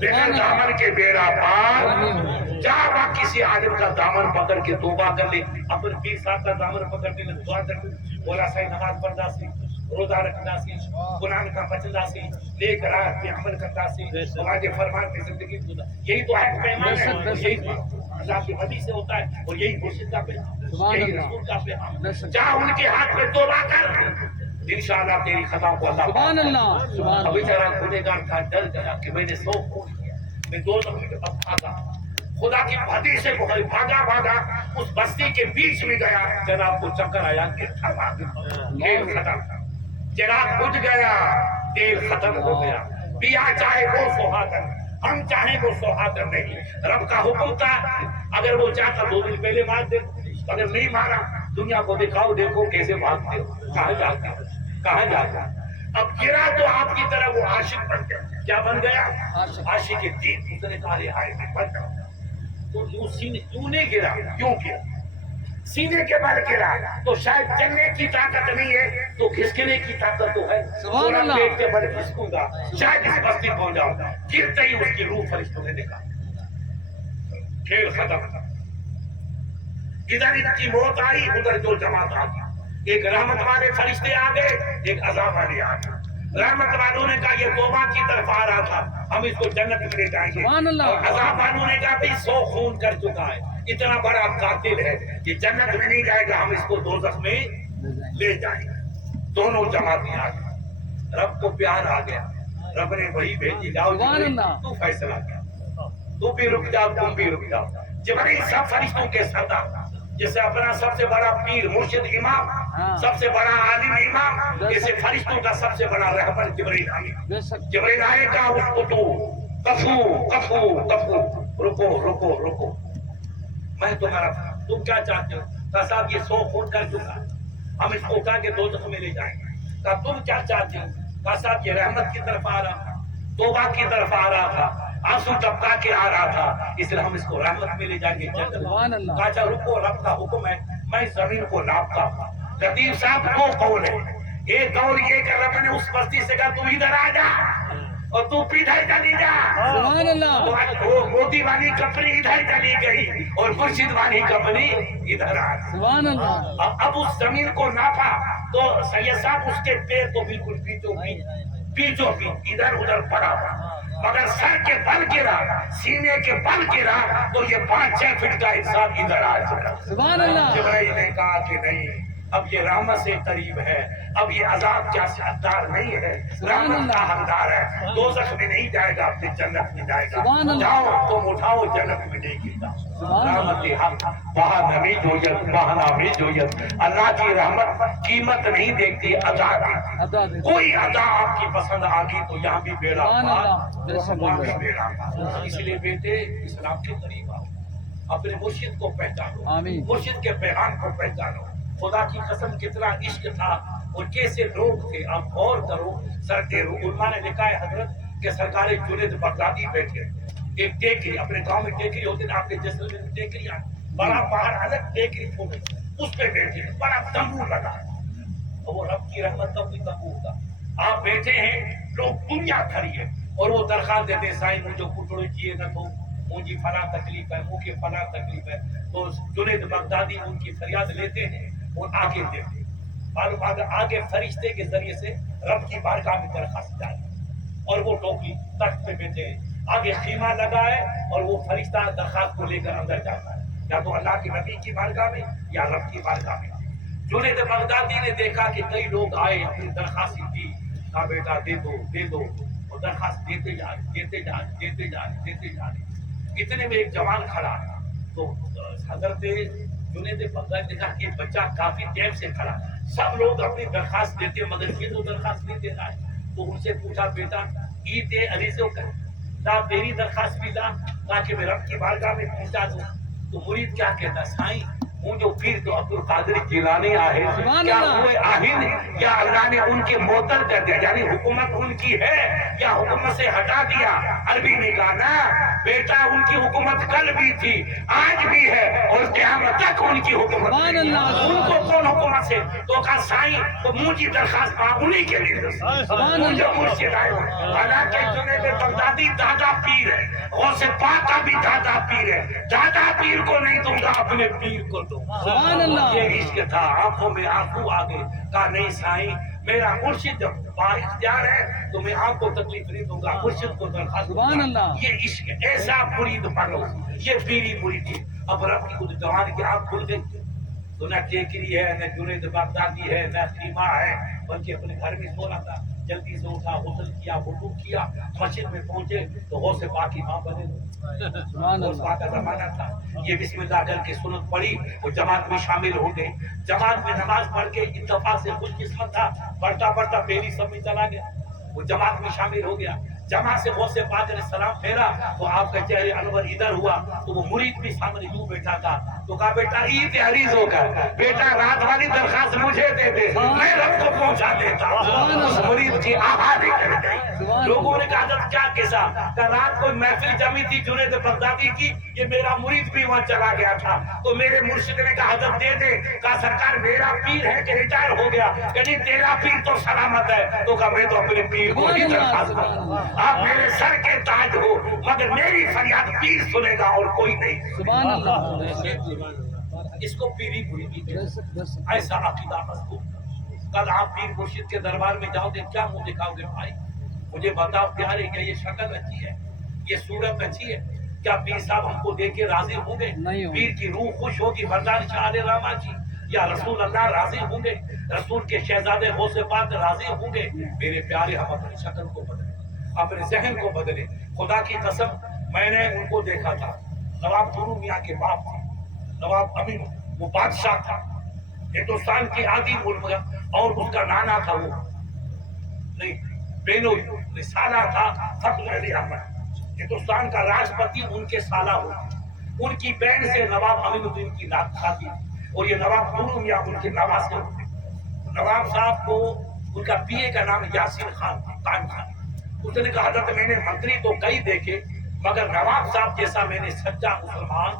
بغیر دامن کے بیڑا پار۔ جا وہاں کسی عالم کا دامن پکڑ کے توبہ کر لے، اپنے پیر صاحب کا دامن پکڑ کے دعا کر لے، بولا صحیح نماز پڑھنا سی، روزہ رکھنا سی، قرآن کا بچنا سی، نیک راہ پہ عمل کرنا سی، ہمارے فرمان کی زندگی گزار، یہی تو ہے پیمان ہے، یہی تو اللہ کی حدیث سے ہوتا ہے، اور یہی مرشد کا پیغام، یہی رسول کا پیغام۔ جا ان کے ہاتھ میں توبہ کر، انشاءاللہ تیری خطا کو اللہ سبحان اللہ، سبحان ابھی اللہ۔ طرح گنہگار تھا، ڈر گیا کہ میں نے سو خون کیا، میں دو زخم کے بعد بھاگا، خدا کی حدیث سے بھاگا بھاگا اس بستی کے بیچ میں گیا، جناب کو چکر آیا کہ کھیل ختم، چراغ بجھ گیا، تیل ختم ہو گیا، پیا چاہے وہ سہاگن، ہم چاہیں وہ سہاگن نہیں، رب کا حکم تھا، اگر وہ چاہتا 2 دن پہلے مار دے، اگر نہیں مارا دنیا کو دکھاؤ، دیکھو کیسے بھاگتے ہو، کہاں جاتے ہو، کہاں جاتے ہو۔ اب گرا تو آپ کی طرح وہ عاشق بن گیا، کیا بن گیا؟ عاشق دین۔ اس نے کہا ہائے میں بن جاؤں، تو یوں سینے کیوں نہیں گرا، کیوں گرا؟ سینے کے بل گرا تو شاید چلنے کی طاقت نہیں ہے تو کھسکنے کی طاقت تو ہے، سبحان اللہ۔ پیٹ کے بل کھسکوں گا شاید اس بستی پہنچ جاؤں گا، گرتے ہی اس کی روح فرشتوں نے دیکھا، کھیل ختم۔ ادھر ان کی موت آئی، ادھر جو جماعت آ گئی، ایک رحمت والے فرشتے آ گئے، ایک عذاب والے آ گئے۔ رحمت والوں نے کہا یہ توبہ کی طرف آ رہا تھا، ہم اس کو جنت میں لے جائیں گے، سبحان اللہ۔ اور عذاب والوں نے کہا بھئی 100 خون کر چکا ہے، اتنا بڑا قاتل ہے کہ جنت میں نہیں جائے گا، ہم اس کو دوزخ میں لے جائیں گے۔ دونوں جماعتیں آ گئی، رب کو پیار آ گیا، رب نے وہی بھیجی، جاؤ سبحان جبرائیل، اللہ۔ تو فیصلہ کر، تو بھی رک جاؤ، تم بھی رک جاؤ۔ جبرائیل سب فرشتوں کے سردار، جیسے اپنا سب سے بڑا پیر مرشد امام، سب سے بڑا عالم امام، جیسے فرشتوں کا سب سے بڑا رہبر جبرائیل آیا۔ جبرائیل آئے گا اس کو تو کفو کفو کفو، رکو رکو رکو، میں تمہارا تم کیا چاہتے ہو؟ کہا صاحب یہ 100 خون کر چکا، ہم اس کو کہا کہ دوزخ میں لے جائیں گے۔ کہا تم کیا چاہتے ہو؟ کہا صاحب یہ رحمت کی طرف آ رہا تھا، توبہ کی طرف آ رہا تھا، آنسو ٹپکا کے آ رہا تھا، اس لیے ہم اس کو رحمت میں لے جائیں گے۔ سبحان اللہ۔ کہا اچھا رکو، رب کا حکم ہے، میں زمین کو ناپتا ہوں۔ لطیف صاحب 2 قول ہے، ایک قول یہ کہ رب نے اس بستی سے کہا تم ادھر آ جا اور تو ادھر چلی جا، سبحان اللہ۔ وہ موتی والی کمپنی ادھر چلی گئی اور مرشد والی کمپنی ادھر آ گئی۔ سبحان اللہ۔ اب اس زمین کو ناپا تو سید صاحب اس کے پیر تو بالکل پیچھو پیچھ ادھر ادھر پڑا ہوا، مگر سر کے بل گرا، سینے کے بل گرا تو یہ 5-6 فٹ کا انسان ادھر آ چکا۔ سبحان اللہ۔ جبرائیل نے کہا کہ نہیں، اب یہ رحمت سے قریب ہے، اب یہ عذاب کا حقدار نہیں ہے، رحمت کا حقدار ہے، دوزخ میں نہیں جائے گا، اپنی جنت میں جائے گا۔ جاؤ تم اٹھاؤ، جنت میں نہیں گرتا۔ رحمت حق وہاں نبی جویت، وہاں نامی جویت۔ اللہ کی رحمت قیمت نہیں دیکھتی، ادا دیکھتی۔ کوئی ادا آپ کی پسند آ گئی تو یہاں بھی بیڑا وہاں بھی بیڑا۔ اس لیے بیٹے اسلام کے قریب آؤ، اپنے مرشد کو پہچانو، مرشد کے پیغام کو پہچانو۔ خدا کی قسم کتنا عشق تھا اور کیسے لوگ تھے، آپ غور کرو۔ علماء نے لکھا ہے حضرت کہ سرکار جنید بغدادی بیٹھے، ایک ٹیکری، اپنے گاؤں میں ٹیکری ہوتی نا، آپ کے جیسلمیر میں ٹیکری آئی، بڑا پہاڑ الگ ٹیکری چھوٹے، اس پہ بیٹھے، بڑا تمبو لگا، اور وہ رب کی رحمت کا بھی تمبو ہوگا۔ آپ بیٹھے ہیں، لوگ دنیا کھڑی ہے، اور وہ درخواست دیتے ہیں سائیں مجھے کٹڑی چاہیے نہ تو مجھے فلاں تکلیف ہے، منہ کے فلاں تکلیف ہے، تو جنید بغدادی ان کی فریاد لیتے ہیں اور آگے دیتے ہیں، اور آگے فرشتے کے ذریعے سے رب کی بارگاہ میں درخواست جائے، اور وہ ٹوپی تخت پہ بیٹھے ہیں، آگے خیمہ لگا ہے، اور وہ فرشتہ درخواست کو لے کر اندر جاتا ہے، یا تو اللہ کے نبی کی بارگاہ میں یا رب کی بارگاہ میں۔ جنید بغدادی نے دیکھا کہ کئی لوگ آئے، اپنی درخواست دی، کہا بیٹا دے دو دے دو، اور درخواست دیتے جا رہے دیتے جا رہے دیتے جا رہے دیتے جا رہے۔ اتنے میں ایک جوان کھڑا، تو حضرت جنید بغدادی دیکھا کہ بچہ کافی ٹائم سے کھڑا، سب لوگ اپنی درخواست دیتے مگر یہ تو درخواست نہیں دے رہا ہے، تو ان سے پوچھا بیٹا عید عریضوں کا تیری درخواست بھی لا تاکہ میں رب کی بارگاہ میں پہنچا دوں۔ تو مرید کیا کہتا، سائیں وہ جو پیر تو عبد القادر جیلانی آئے، کیا ہوئے آہین یا اللہ نے ان کے معطل کر دیا، یعنی حکومت ان کی ہے یا حکومت سے ہٹا دیا؟ عربی نے کہا نا بیٹا ان کی حکومت کل بھی تھی، آج بھی ہے، اور قیامت تک ان کی حکومت ہے۔ ان کو کون حکومت سے؟ تو کہا سائیں تو مجھے درخواست انہی کے لیے مجھے مرشد آئے ہو۔ حالانکہ جنید بغدادی دادا پیر ہے، غوث پاک کا بھی دادا پیر ہے، دادا پیر کو نہیں دوں گا اپنے پیر کو دوں۔ یہ عشق تھا، آنکھوں میں آنسو آ گئے، کہا نہیں سائیں میرا مرشد جب بااختیار ہے تو میں آپ کو تکلیف نہیں دوں گا، مرشد کو درخواست دوں گا۔ یہ عشق ایسا مرید پڑھو، یہ پیری مریدی۔ اب رب کی کچھ جوان کی آنکھ کھل گئی، تو نہ ٹیکری ہے، نہ جنید بغدادی ہے، نہ خیمہ ہے، بلکہ اپنے گھر میں سو رہا تھا۔ جلدی سے اٹھا، غسل کیا، وضو کیا، مسجد میں پہنچے تو غوث پاک امام بنے۔ غوث پاک کا زمانہ تھا، یہ بسم اللہ کر کے سنت پڑھی، وہ جماعت میں شامل ہو گئے۔ جماعت میں نماز پڑھ کے اتفاق سے خوش قسمت تھا، پڑھتا پڑھتا میری سب میں چلا گیا، وہ جماعت میں شامل ہو گیا۔ جماعت سے غوث پاک نے سلام پھیرا تو آپ کا چہرے انور ادھر ہوا، تو وہ مرید بھی سامنے یوں بیٹھا تھا، تو کہا بیٹا عید عریض ہو کر بیٹا رات والی درخواست مجھے دے دے، میں رب کو پہنچا دیتا ہوں۔ اس مرید کی آواز نکل گئی، لوگوں نے کہا حضرت کیا کیسا؟ کہ رات کو محفل جمی تھی جنید بغدادی کی، یہ میرا مرید بھی وہاں چلا گیا تھا، تو میرے مرشد نے کہا حضرت دے دے۔ کہا سرکار میرا پیر ہے کہ ریٹائر ہو گیا؟ کہ نہیں تیرا پیر تو سلامت ہے۔ تو کہا میں تو اپنے پیر کو ہی درخواست دوں، آپ میرے سر کے تاج ہو، مگر میری فریاد پیر سنے گا اور کوئی نہیں۔ سبحان اللہ۔ اس کو پیری مریدی کہتے ہیں، ایسا عقیدہ مضبوط۔ کل آپ پیر مرشد کے دربار میں جاؤ گے کیا منہ دکھاؤ گے؟ بھائی مجھے بتاؤ پیارے، کیا یہ شکل اچھی ہے، یہ صورت اچھی ہے؟ کیا پیر صاحب ہم کو دیکھ کے راضی ہوں گے؟ پیر کی روح خوش ہوگی مردان شاہ علیہ راما جی، یا رسول اللہ راضی ہوں گے، رسول کے شہزادے غوث پاک راضی ہوں گے؟ میرے پیارے ہم اپنی شکل کو بدلیں، اپنے ذہن کو بدلیں۔ خدا کی قسم میں نے ان کو دیکھا تھا، نواب نورو میاں کے باپ تھے، نواب امین، وہ بادشاہ تھا ہندوستان کی آدھی ملک، اور اس کا نانا تھا وہ نہیں بینوئی، سالہ تھا فخر علی احمد، ہندوستان کا راجپتی ان کے سالہ ہوتے، ان کی بہن سے نواب امین الدین کی شادی، اور یہ نواب نورو میاں ان کے نواسے ہوتے۔ نواب صاحب کو ان کا پی اے کا نام یاسین خان خان تھا۔ اس نے کہا حضرت میں نے منتری تو کئی دیکھے مگر نواب صاحب جیسا میں نے سچا مسلمان،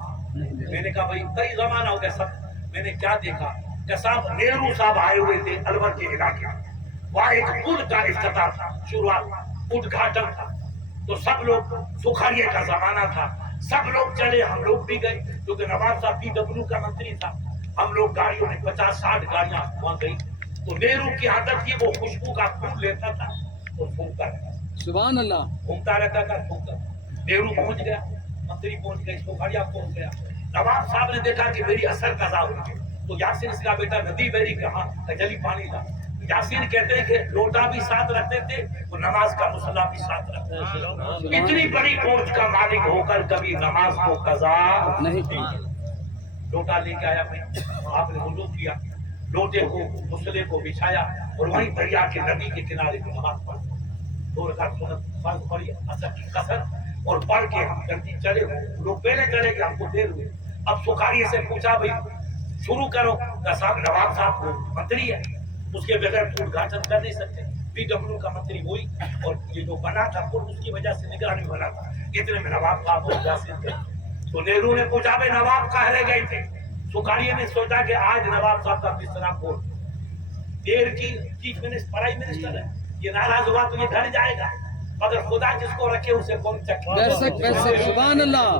میں نے کہا بھائی کئی زمانہ ہو گیا، سب میں نے کیا دیکھا کہ صاحب نہرو صاحب آئے ہوئے تھے الور کے علاقے میں، وہاں ایک پل کا افتتاح تھا، شروعات ادگھاٹن تھا، تو سب لوگ سکھڑیے کا زمانہ تھا، سب لوگ چلے، ہم لوگ بھی گئے کیونکہ نواب صاحب PW کا منتری تھا، ہم لوگ گاڑیوں میں 50-60 گاڑیاں وہاں گئی، تو نہرو کی عادت کی وہ خوشبو کا پھول لیتا تھا اور پھونکتا رہتا، سبحان اللہ، گھومتا رہتا تھا پھونکتا۔ نہرو پہنچ گیا، منتری پہنچ گئے، سکھڑیا پہنچ گیا، نواب صاحب نے دیکھا کہ میری اثر قضا ہوئی ہے، تو یاسین اس کا بیٹا ندی بیری کہا کہ جلی پانی لا. یاسین کہتے ہیں کہ لوٹا بھی ساتھ رکھتے تھے اور نماز کا مصلی بھی ساتھ رکھتے تھے. اتنی بڑی فوج کا مالک ہو کر کبھی نماز کو قضا نہیں. لوٹا لے کے آیا آپ نے وضو کیا, لوٹے کو مصلی کو بچھایا اور وہیں دریا کے ندی کے کنارے پہ نماز پڑھی. 2 رکعت سنت فرض پڑھی, اثر کی قصر, اور پڑھ کے ہم جلدی چلے. لوگ پہلے چلے گئے, ہم کو دیر ہوئی. اب سکاری سے پوچھا بھائی شروع کرو. صاحب نواب صاحب کو منتری ہے, اس کے بغیر تو ادھاٹن کر نہیں سکتے. پی ڈبلو کا منتری وہی, اور یہ جو بنا تھا وہ اس کی وجہ سے نگرانی بنا تھا. اتنے میں نواب صاحب اور یاسین تھے. تو نہرو نے پوچھا بھائی نواب کہاں رہ گئے تھے. سکاری نے سوچا کہ آج نواب صاحب کا بستر کھول. دیر کی چیف منسٹر پرائم منسٹر ہے, یہ ناراض ہوا تو یہ گھر جائے گا, مگر خدا جس کو رکھے اسے کون چکے. بے شک سبحان اللہ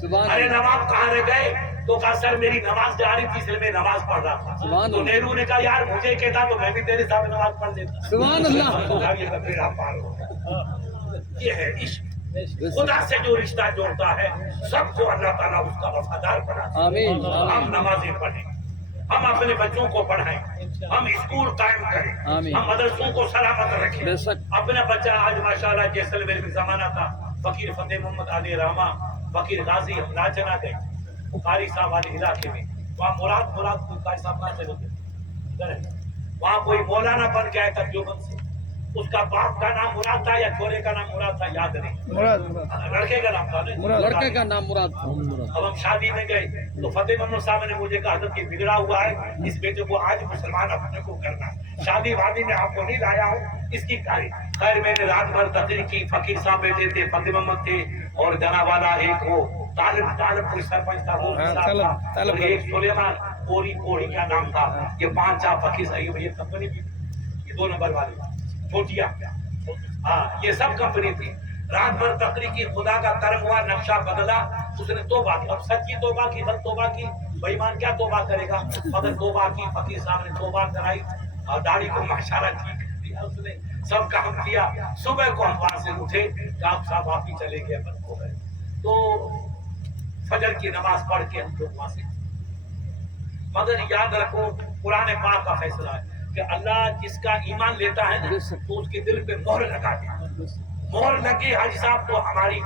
سبحان ارے اللہ نواب کہاں رہ گئے, تو کہا سر میری نماز جا رہی تھی اس لیے میں نماز پڑھ رہا تھا. سبحان تو اللہ نہرو نے کہا یار مجھے کہتا تو میں بھی تیرے ساتھ نماز پڑھ لیتا. سبحان اللہ. خدا یہ میرا پار ہو گیا. یہ ہے عشق. خدا سے جو رشتہ جوڑتا ہے سب کو اللہ تعالیٰ اس کا وفادار بناتا ہے. آمین ہم نمازیں پڑھیں, ہم اپنے بچوں کو پڑھائیں, ہم اسکول قائم کریں, آمین. ہم مدرسوں کو سلامت رکھیں. بے شک اپنا بچہ آج ماشاءاللہ جیسلمیر میں زمانہ تھا, فقیر فتح محمد علی رحمہ, فقیر غازی لاچنا گئے قاری صاحب والے علاقے میں. وہاں مراد کو قاری صاحب نہ چلے گئے. وہاں کوئی مولانا بن گیا تھا دیوبند سے, اس کا باپ کا نام مراد تھا یا چھوڑے کا نام مراد تھا یاد نہیں. لڑکے کا نام تھا, لڑکے کا نام مراد تھا. اب ہم شادی میں گئے تو فتح محمد صاحب نے مجھے کہا حضرت یہ بگڑا ہوا ہے, اس بیٹے کو آج مسلمان اپنے کو کرنا. شادی وادی میں آپ کو نہیں لایا ہوں, اس کی خیر میں نے رات بھر تقریر کی. فقیر صاحب بیٹھے تھے, فتح محمد تھے, اور جنا والا ایک وہ طالب کوئی سرپنچ تھا, وہ صاحب تھا, اور ایک سلیمان کوڑی کا نام تھا. یہ 5 فقیر صاحب, یہ کمپنی بھی, یہ 2 نمبر والی چھوٹیا, ہاں یہ سب کمپنی تھی. رات بھر تقریر کی, خدا کا کرم ہوا, نقشہ بدلا, اس نے توبہ کی. اب سچی توبہ کی, غلط توبہ کی, بے ایمان کیا توبہ کرے گا, مگر توبہ کی. فقیر صاحب نے توبہ کرائی, اور داڑھی کو ماشاءاللہ ٹھیک کر دیا اس نے, سب کام کیا. صبح کو ہم وہاں سے اٹھے کہ آپ صاحب آپ ہی چلے گئے, بند ہو گئے. تو فجر کی نماز پڑھ کے ہم لوگ وہاں سے, مگر یاد رکھو قرآن پاک کا فیصلہ ہے کہ اللہ جس کا ایمان لیتا ہے نا تو اس کے دل پہ مہر لگا دیا. مہر لگی. حاجی صاحب تو ہماری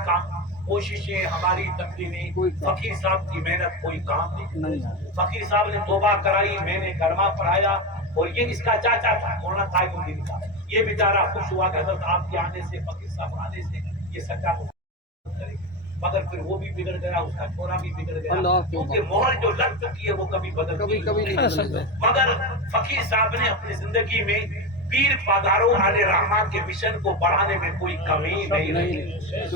کوششیں, ہماری تقریریں, فقیر صاحب کی محنت کوئی کام نہیں. فقیر صاحب نے توبہ کرائی, میں نے کلمہ پڑھایا, اور یہ اس کا چاچا تھا مولانا قائم الدین کا. یہ بیچارہ خوش ہوا کہ حضرت آپ کے آنے سے, فقیر صاحب آنے سے یہ سچا کرے گا. مگر پھر وہ بھی بگڑ گیا, اس کا چھوڑا بھی بگڑ گیا, کیونکہ مہر جو لگ چکی ہے وہ کبھی بدلتی نہیں. مگر فقیر صاحب نے اپنی زندگی میں پیر پاداروں علیہ رحمان کے مشن کو بڑھانے میں کوئی کمی نہیں رہی,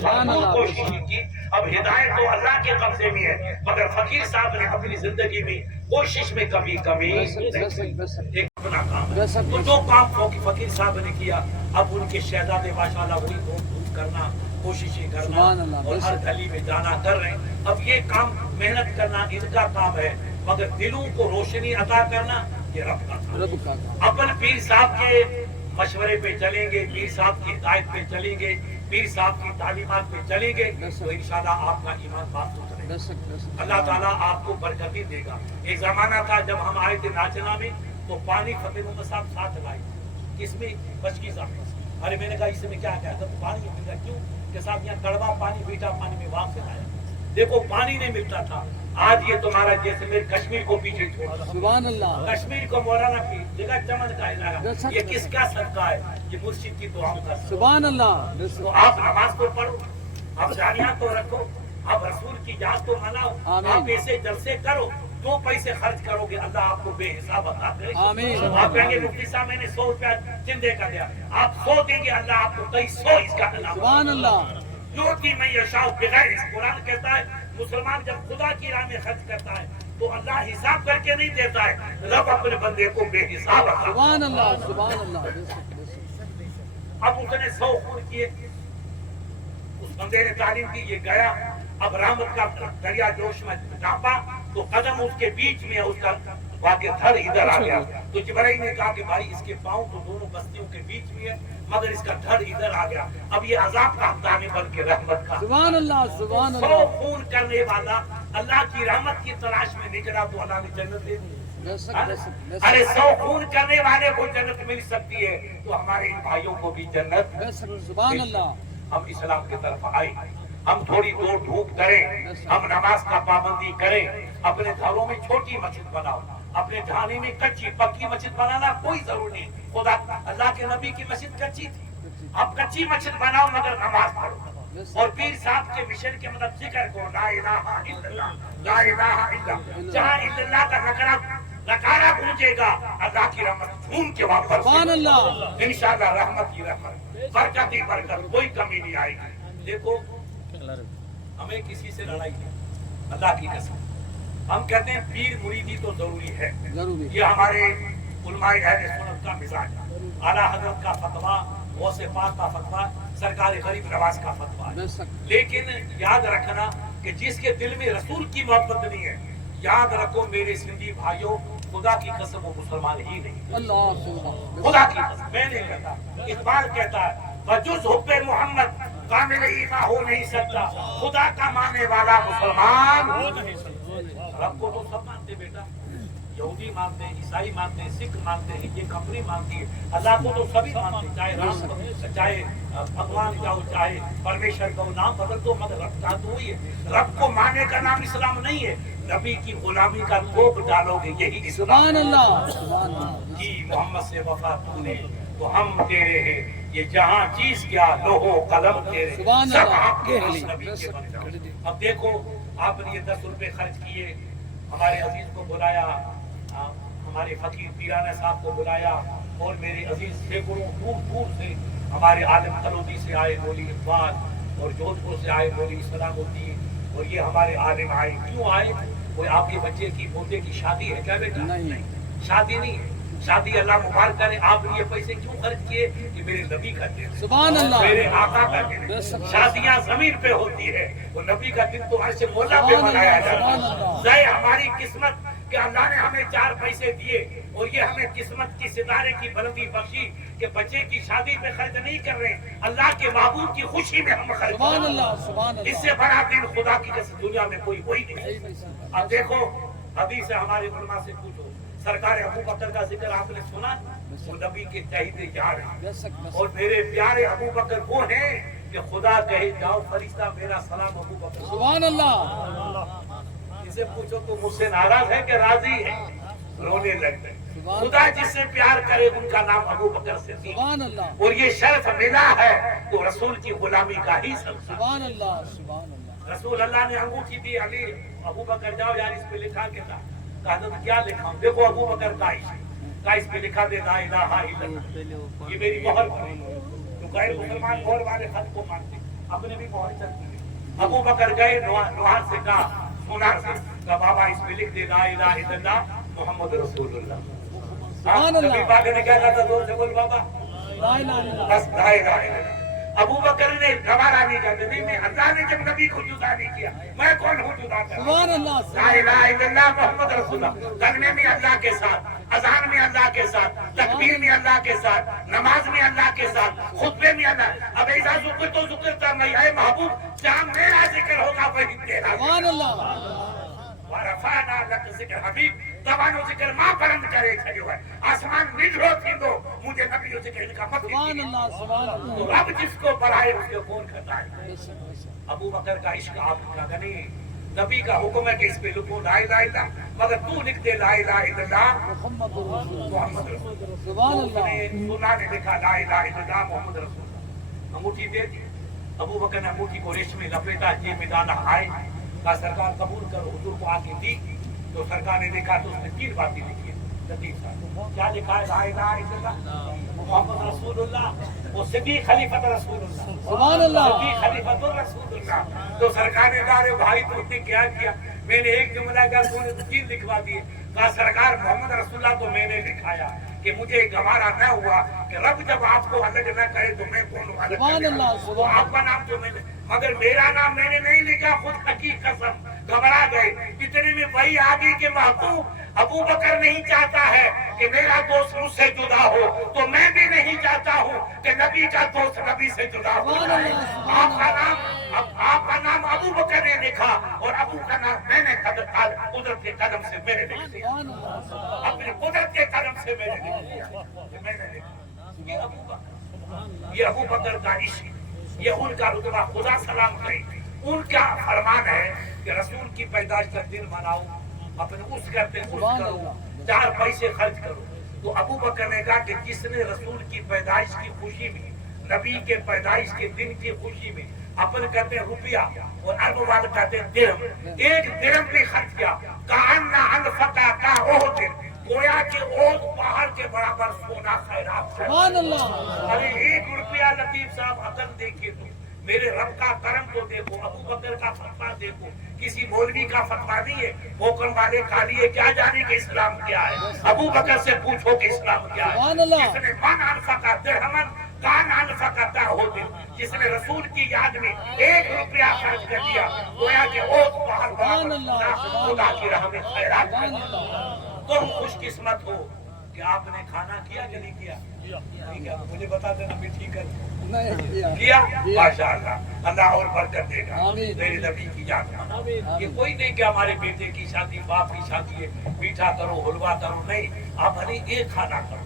بھرپور کوشش کی. اب ہدایت تو اللہ کے قبضے میں ہے, مگر فقیر صاحب نے اپنی زندگی میں کوشش میں کبھی کمی نہیں. اپنا کام تو جو کام فقیر صاحب نے کیا, اب ان کے شہزادے ماشاءاللہ وہی دھوم کرنا, کوششیں کرنا, اور ہر گلی میں جانا کر رہے ہیں. اب یہ کام محنت کرنا ان کا کام ہے, مگر دلوں کو روشنی عطا کرنا یہ رب کا کام. اپن پیر صاحب کے مشورے پہ چلیں گے, پیر صاحب کی ہدایت پہ چلیں گے, پیر صاحب کی تعلیمات پہ چلیں گے, تو انشاءاللہ آپ کا ایمان بات ستھرے. اللہ تعالیٰ آپ کو برکتی دے گا. ایک زمانہ تھا جب ہم آئے تھے ناچنا میں, تو پانی فتح محمد صاحب ساتھ لائے. کس میں؟ بچکی صاحب. ارے میں نے کہا اس میں کیا کہا, تو پانی مل رہا, کیوں کہ صاحب یہاں کڑوا پانی, میٹھا پانی میں وہاں سے لایا. دیکھو پانی نہیں ملتا تھا, آج یہ تمہارا جیسلمیر کشمیر کو پیچھے چھوڑا. سبحان اللہ. کشمیر کو مولانا پیر جگہ چمن کا علاقہ, یہ کس کا صدقہ ہے؟ یہ مرشد کی دعاؤں کا. سبحان اللہ. تو آپ نماز کو پڑھو, آپ جانیات تو رکھو, آپ رسول کی یاد تو مناؤ, آپ ایسے جلسے کرو, 2 پیسے خرچ کرو گے, اللہ آپ کو بے حساب عطا کرے. آپ کہیں گے مفتی صاحب میں نے 100 روپیہ چندے کا دیا, آپ 100 دیں گے, اللہ آپ کو 100 اس کا عطا. سبحان اللہ. یؤتی من یشاء بغیر, قرآن کہتا ہے مسلمان جب خدا کی راہ میں خرچ کرتا ہے تو اللہ حساب کر کے نہیں دیتا ہے, رب اپنے بندے کو بے حساب عطا. سبحان اللہ. سبحان اللہ. اب اس نے 100 خون کیے, اس بندے نے تعلیم دی, یہ گیا. اب رحمت کا دریا جوش میں ڈانپا تو قدم اس کے بیچ میں, اس کا واقع دھڑ ادھر آ گیا. تو جبرائیل نے کہا کہ بھائی اس کے پاؤں تو دونوں بستیوں کے بیچ میں ہے, مگر اس کا دھڑ ادھر آ گیا. اب یہ عذاب کا حقدار بن کے رحمت کا. سبحان اللہ. سبحان 100 اللہ. خون کرنے والا اللہ کی رحمت کی تلاش میں نکلا تو اللہ نے جنت دے دی. بے شک بے شک بے ارے شک 100 خون کرنے والے کو جنت مل سکتی ہے تو ہمارے ان بھائیوں کو بھی جنت. بے شک سبحان اللہ. ہم اسلام کی طرف آئے, ہم تھوڑی دوڑ دھوپ کریں, ہم نماز کا پابندی کریں, اپنے گھروں میں چھوٹی مسجد بناؤ, اپنے ڈھانے میں کچی پکی مسجد بنانا کوئی ضرور نہیں. خدا اللہ کے نبی کی مسجد کچی تھی, اب کچی مسجد بناؤ مگر نماز پڑھو. اور پیر صاحب کے مشن کے مطلب ذکر کو لا الہ الا اللہ, لا الہ الا اللہ, جہاں الا اللہ کا نکارا پہنچے گا اللہ کی رحمت جھوم کے وہاں پر سبحان اللہ. انشاءاللہ رحمت کی رحمت, برکت ہی برکت, کوئی کمی نہیں آئے گی. دیکھو ہمیں کسی سے لڑائی نہیں, اللہ کی قسم. ہم کہتے ہیں پیر مریدی تو ضروری ہے, ضروری. یہ ہمارے علماء اہل سنت کا مزاج ہے. اعلیٰ حضرت کا فتویٰ, غوث پاک کا فتویٰ, سرکار غریب نواز کا فتویٰ. بے شک لیکن یاد رکھنا کہ جس کے دل میں رسول کی محبت نہیں ہے, یاد رکھو میرے سندھی بھائیوں, خدا کی قسم وہ مسلمان ہی نہیں. اللہ اللہ. خدا کی قسم میں نہیں کہتا, اقبال کہتا ہے بجز حب محمد کامل ایمان ہو نہیں سکتا, خدا کا ماننے والا مسلمان ہو نہیں سکتا. رب کو تو سب مانتے بیٹا, یہودی مانتے ہیں, عیسائی مانتے ہیں, سکھ مانتے ہیں, یہ کمپنی مانتی ہے. اللہ کو تو سبھی مانتے ہیں, چاہے رام, چاہے بھگوان جاؤ, چاہے پرمیشور کا نام بدل دو, مگر رب کا تو وہی ہے. رب کو ماننے کا نام اسلام نہیں ہے. نبی کی غلامی کا توپ ڈالو گے یہی اسلام. سبحان اللہ سبحان اللہ. کی محمد سے وفا تو نے تو ہم تیرے ہیں, یہ جہاں چیز کیا لوہو قلم تیرے, سبحان سب اللہ. آپ کے نبی کے بن جاؤ. اب دیکھو آپ نے یہ 10 روپے خرچ کیے, ہمارے عزیز کو بلایا, ہمارے فقیر پیرانہ صاحب کو بلایا, اور میرے عزیز سینکڑوں دور دور سے ہمارے عالم تلودی سے آئے مولی اقبال, اور جودھ پور سے آئے مولی سلام الدین, اور یہ ہمارے عالم آئے. کیوں آئے؟ کوئی آپ کے بچے کی پوتے کی شادی ہے کیا بیٹا؟ نہیں. شادی نہیں ہے, شادی اللہ مبارک کرے. آپ نے یہ پیسے کیوں خرچ کیے کہ میرے نبی کا دن, سبحان اللہ. میرے آقا کا دن. شادیاں زمین پہ ہوتی ہے, وہ نبی کا دن تو عرش مولا پہ منایا جاتا ہے. ظاہر ہماری قسمت کہ اللہ نے ہمیں 4 پیسے دیے, اور یہ ہمیں قسمت کی ستارے کی بلندی بخشی کہ بچے کی شادی پہ خرچ نہیں کر رہے, اللہ کے محبوب کی خوشی میں ہم خرچ. سبحان اللہ سبحان اللہ. اس سے بڑا دن خدا کی قسم دنیا میں کوئی نہیں. اب دیکھو ابھی سے ہمارے علماء سے پوچھو, سرکار ابو بکر کا ذکر آپ نے سنا؟ وہ نبی کے چہیتے جا رہے ہیں, بے شک بے اور شک. میرے پیارے ابو بکر وہ ہیں کہ خدا کہے جاؤ فرشتہ میرا سلام ابو بکر. سبحان اللہ. اسے پوچھو تو مجھ سے ناراض ہے کہ راضی ہے؟ رونے لگ گئے. خدا جس سے پیار کرے ان کا نام ابو بکر صدیق, سبحان اللہ اور یہ شرف ملا ہے تو رسول کی غلامی کا ہی سمجھا. سبحان اللہ سبحان اللہ. رسول اللہ نے انگوٹھی دی, علی ابو بکر جاؤ یار اس پہ لکھا کے تھا. کہا حضرت کیا لکھا ہوں؟ دیکھو ابو بکر کا اس پہ لکھا دے لا الہ الا اللہ, یہ میری مہر ہے. تو غیر مسلمان مہر والے خط کو مانتے, اپنے بھی مہر چلتی ہے. ابو بکر گئے لوہار سے کہا, سونار سے کہا بابا اس پہ لکھ دے لا الہ الا اللہ محمد رسول اللہ. سبحان اللہ. نبی پاک نے کیا کہا تھا, زور سے بول بابا, لا الہ الا اللہ. بس لا الہ الا اللہ. ابو بکر نے گوارا نہیں کرتے, نہیں میں اللہ نے جب نبی کو جدا نہیں کیا, میں کون ہوں جدا کرنے. سبحان اللہ لا الہ الا اللہ محمد رسول اللہ. کلمے میں اللہ کے ساتھ, اذان میں اللہ کے ساتھ, تکبیر میں اللہ کے ساتھ, نماز میں اللہ کے ساتھ, خطبے میں اللہ. اب ایسا ذکر تو ذکر کرنا ہے, اے محبوب جہاں میرا ذکر ہوگا وہی تیرا. سبحان اللہ. ورفعنا لك ذکر حبیب, توانو ذکر ماں بلند کرے کھڑیو ہے. آسمان نجھو تھیندو مجھے نبی ذکر ان کا مت سبحان اللہ سبحان اللہ. تو اب جس کو بڑھائے اس کو کون کرتا ہے؟ بے شک بے شک. ابو بکر کا عشق آپ کا نہیں, نبی کا حکم ہے کہ اس پہ لکھو لا الہ الا اللہ, مگر تو لکھ دے لا الہ الا اللہ محمد رسول اللہ. محمد رسول اللہ. سبحان اس اللہ. نے سنا نے لکھا لا الہ الا اللہ محمد رسول اللہ. انگوٹھی دے دی. ابو بکر نے انگوٹھی کو ریش میں لپیٹا, جیب میں ڈالا, آئے کہا سرکار قبول کرو. حضور کو آ کے دی تو سرکار نے دیکھا تو اس نے 3 باتیں لکھی ہیں. کیا لکھا ہے؟ لا الہ الا اللہ محمد رسول اللہ, وہ صدیق خلیفۃ رسول اللہ. سبحان اللہ. صدیق خلیفۃ رسول اللہ. تو سرکار نے کہا بھائی تم نے کیا کیا؟ میں نے ایک جملہ کہا, تو نے 3 لکھوا دیے. کہا سرکار محمد رسول اللہ تو میں نے لکھایا کہ مجھے گوارا نہ ہوا کہ رب جب آپ کو الگ نہ کرے تو میں کون الگ سبحان اللہ. تو آپ کا نام تو میں نے, مگر میرا نام میں نے نہیں لکھا, خود حقیق قسم گھبرا گئے. اتنے میں وہی آگے کے محبوب ابو بکر نہیں چاہتا ہے کہ میرا دوست مجھ سے جدا ہو, تو میں بھی نہیں چاہتا ہوں کہ نبی کا دوست نبی سے جدا ہو جائے. آپ کا نام ابو بکر نے لکھا اور ابو کا نام میں نے قدم سے میں نے لکھ دیا، سبحان اللہ اپنی قدرت کے قدم سے میں نے لکھ دیا کہ میں نے لکھا۔ یہ ابو بکر کا عشق، یہ ان کا رتبہ، خدا سلام کرے، ان کا فرمان ہے کہ رسول کی پیدائش کا دن مناؤ، اپنے اس کرتے اس کرو، 4 پیسے خرچ کرو۔ تو ابو بکر نے کہا کہ جس نے رسول کی پیدائش کی خوشی میں، نبی کے پیدائش کے دن کی خوشی میں اپن کہتے ہیں روپیہ اور ارب والے کہتے ہیں درہم، 1 درہم بھی خرچ کیا، کأن انفقا کا عہد، گویا کہ عہد پہاڑ کے برابر سونا خیرات ہے۔ سبحان اللہ ارے 1 روپیہ لطیف صاحب عقل دیکھیے تو، میرے رب کا کرم کو دیکھو، ابو بکر کا فتویٰ دیکھو، کسی مولوی کا فتویٰ نہیں ہے، موکل والے کا لیے کیا جانے کہ اسلام کیا ہے، ابو بکر سے پوچھو کہ اسلام کیا ہے۔ سبحان اللہ۔ جس نے من انفقا درہمن کان انفقا داؤد، جس نے رسول کی یاد میں 1 روپیہ خرچ کر دیا، گویا کہ عہد پہاڑ سبحان اللہ، برابر خدا کی راہ میں خیرات کر سبحان اللہ تم خوش قسمت ہو کہ آپ نے کھانا کیا کہ نہیں کیا؟ نہیں کیا، مجھے بتا دینا بھی ٹھیک ہے نہیں کیا؟ ماشاءاللہ، اللہ اور برکت دے گا آمین۔ میرے نبی کی یاد میں۔ یہ کوئی نہیں کہ ہمارے بیٹے کی شادی، باپ کی شادی ہے، میٹھا کرو حلوہ کرو، نہیں، آپ بھلے ایک کھانا کرو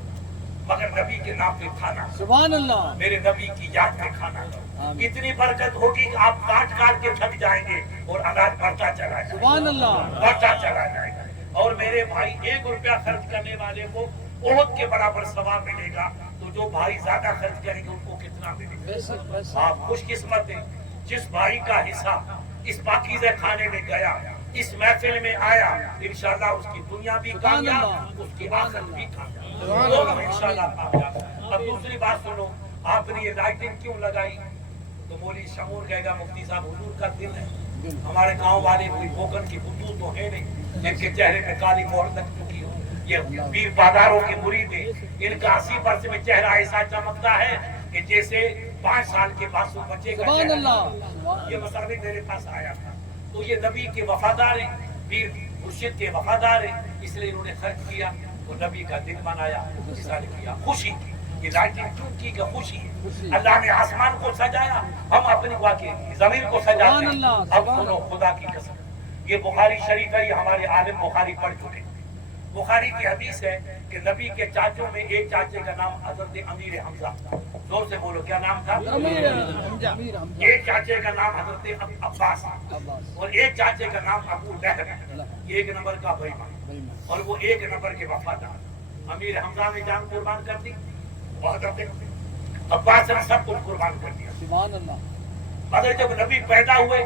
مگر نبی کے نام پہ کھانا کرو، سبحان اللہ میرے نبی کی یاد میں کھانا کرو، آمین۔ اتنی برکت ہوگی کہ آپ کاٹ کاٹ کے تھک جائیں گے اور اناج بڑھتا چلا جائے گا، سبحان اللہ بڑھتا چلا جائے گا۔ اور میرے بھائی 1 روپیہ خرچ کرنے والے کو عہد کے برابر ثواب ملے گا، تو جو بھائی زیادہ خرچ کریں گے ان کو کتنا ملے گا؟ بے شک بے شک آپ خوش قسمت ہیں جس بھائی کا حصہ اس پاکیزہ کھانے میں گیا، اس محفل میں آیا، انشاءاللہ اس کی دنیا بھی کامیاب، اس کی آخرت بھی کامیاب، دونوں انشاءاللہ کامیاب۔ اب دوسری بات سنو، آپ نے یہ لائٹنگ کیوں لگائی؟ تو مولوی شمور کہے گا مفتی صاحب حضور کا دل ہے، ہمارے گاؤں والے کوئی بوکن کی خطوط تو ہے نہیں جن کے چہرے پہ کالی مہر لگ چکی ہو، یہ پیر باداروں کے مرید ہیں، ان کا 80% میں چہرہ ایسا چمکتا ہے کہ جیسے 5 سال کے معصوم بچے کا سبحان چہرہ۔ اللہ یہ مسئلہ میرے پاس آیا تھا، تو یہ نبی کے وفادار ہیں، پیر مرشد کے وفادار ہیں، اس لیے انہوں نے خرچ کیا اور نبی کا دن منایا، مثال کیا، خوشی کی۔ یہ لائٹنگ کیوں کی کہ خوشی ہے، اللہ نے آسمان کو سجایا، ہم اپنی واقعی زمین کو سجاتے ہیں۔ اب سنو خدا کی قسم، یہ بخاری شریف ہے، یہ ہمارے عالم بخاری پڑھ چکے۔ بخاری کی حدیث ہے کہ نبی کے چاچوں میں ایک چاچے کا نام حضرت امیر حمزہ، زور سے بولو کیا نام تھا؟ امیر امیر حمزہ ایک چاچے کا نام حضرت عباس عباس اور ایک چاچے کا نام ابو لہب، یہ 1 نمبر کا بھائی اور وہ 1 نمبر کے وفادار۔ امیر حمزہ نے جان قربان کر دی اور حضرت عباس نے سب کچھ قربان کر دیا۔ سبحان اللہ مگر جب نبی پیدا ہوئے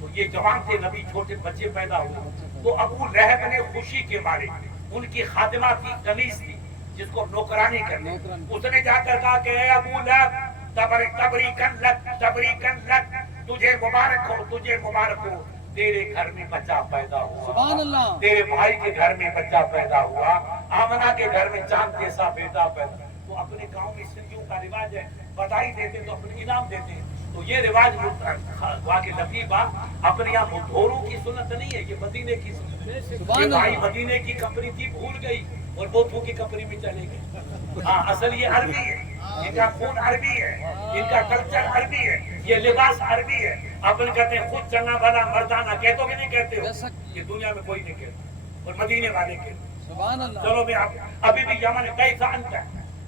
تو یہ جوان تھے، نبی چھوٹے بچے پیدا ہوئے تو ابو لہب نے خوشی کے مارے، ان کی خادمہ کی کنیز تھی جس کو نوکرانی کرنے، اس نے جا کر کہا کہ اے ابو لہب تبریکن لک، تجھے مبارک ہو، تجھے مبارک ہو، تیرے گھر میں بچہ پیدا ہوا، سبحان اللہ تیرے بھائی کے گھر میں بچہ پیدا ہوا، آمنہ کے گھر میں چاند جیسا بیٹا پیدا۔ تو اپنے گاؤں میں سندھیوں کا رواج ہے، بدائی دیتے تو اپنے انعام دیتے، تو یہ رواج وہاں کے نبی باپ اپنے یہاں مدھوروں کی سنت نہیں ہے، یہ مدینے کی سنت ہے۔ سبحان یہ بھائی اللہ مدینے کی کمپنی تھی، بھول گئی اور بوتھوں کی کمپنی میں چلے گئے۔ ہاں اصل یہ عربی ہے، ان کا خون عربی ہے، ان کا کلچر عربی ہے، یہ لباس عربی ہے۔ اپن کہتے ہیں خود چنا بھلا مردانہ، کہتے ہو کہ نہیں کہتے ہو؟ یہ دنیا میں کوئی نہیں کہتا اور مدینے والے کہتے۔ سبحان اللہ چلو میں ابھی بھی یمن کیف انت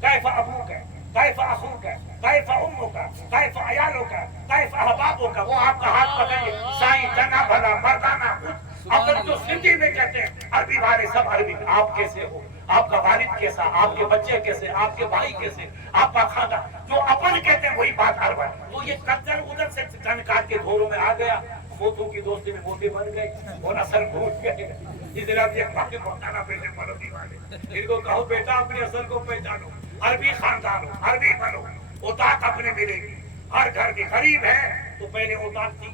کیف ابوک کیف اخوک کیف امک کیف عیالک کیف احبابک، وہ آپ کا ہاتھ پکڑیں سائیں چنا بھلا مردانہ خود۔ اپن جو سندھی میں کہتے ہیں عربی والے سب عربی، آپ کیسے ہو، آپ کا والد کیسا، آپ کے بچے کیسے، آپ کے بھائی کیسے، آپ کا خاندان، جو اپن کہتے ہیں وہی بات عرب ہے۔ تو یہ کلچر ادھر سے چن کاٹ کے دھوروں میں آ گیا، موتوں کی دوستی میں موتے بن گئے اور اصل بھول گئے۔ اس طرح یہ باقی پہنچانا بیٹے مولوی والے، ان کو کہو بیٹا اپنے اصل کو پہچانو، عربی خاندان ہو، عربی بنو، اوتاق اپنے ملے گی، ہر گھر کی غریب ہے تو پہلے اوتاق تھی،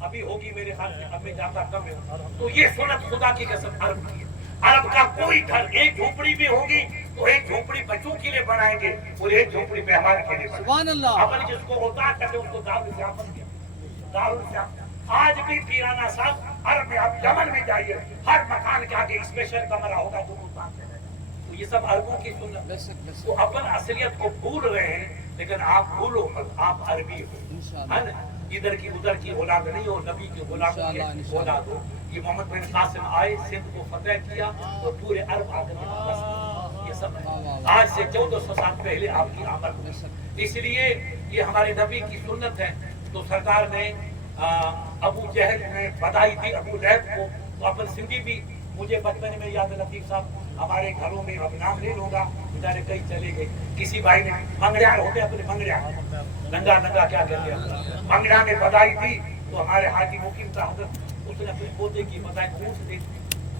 ابھی ہوگی میرے خیال سے، اب میں جاتا کم ہے۔ تو یہ سنت خدا کی قسم عرب کی ہے۔ عرب کا کوئی گھر ایک جھونپڑی بھی ہوگی تو ایک جھونپڑی بچوں کے لیے بنائیں گے اور ایک جھونپڑی مہمان کے لیے بنائیں گے۔ سبحان اللہ اپن جس کو اوتاق کہتے ہیں اس کو دارالضیافت کہتے ہیں، دارالضیافت۔ آج بھی پیرانا صاحب عرب میں، آپ یمن میں جائیے، ہر مکان کے آگے اسپیشل کمرہ ہوگا جو اوتاق ہے۔ تو یہ سب عربوں کی سنت بے شک بے شک تو اپن اصلیت کو بھول رہے ہیں، لیکن آپ بھولو مت، آپ عربی ہو، انشاءاللہ ہے نا؟ ادھر کی ادھر کی اولاد نہیں ہو، نبی کے غلام کی اولاد ہو۔ یہ محمد بن قاسم آئے، سندھ کو فتح کیا اور پورے عرب آ کر بس یہ سب ہے۔ آج سے 1400 سال پہلے آپ کی آمد ہوئی، اس لیے یہ ہمارے نبی کی سنت ہے۔ تو سرکار نے ابو جہل نے بدائی دی ابو لہب کو، تو اپن سندھی بھی مجھے بچپن میں یاد ہے لطیف صاحب، ہمارے گھروں میں اب نام لے لوں گا، بیچارے کہیں چلے گئے، کسی بھائی نے منگڑیاں ہوتے اپنے منگڑیاں ننگا ننگا کیا کہتے ہیں منگڑیاں نے بدائی دی، تو ہمارے حاجی مقیم تھا حضرت، اس نے اپنے پوتے کی بدائی اونٹ دی،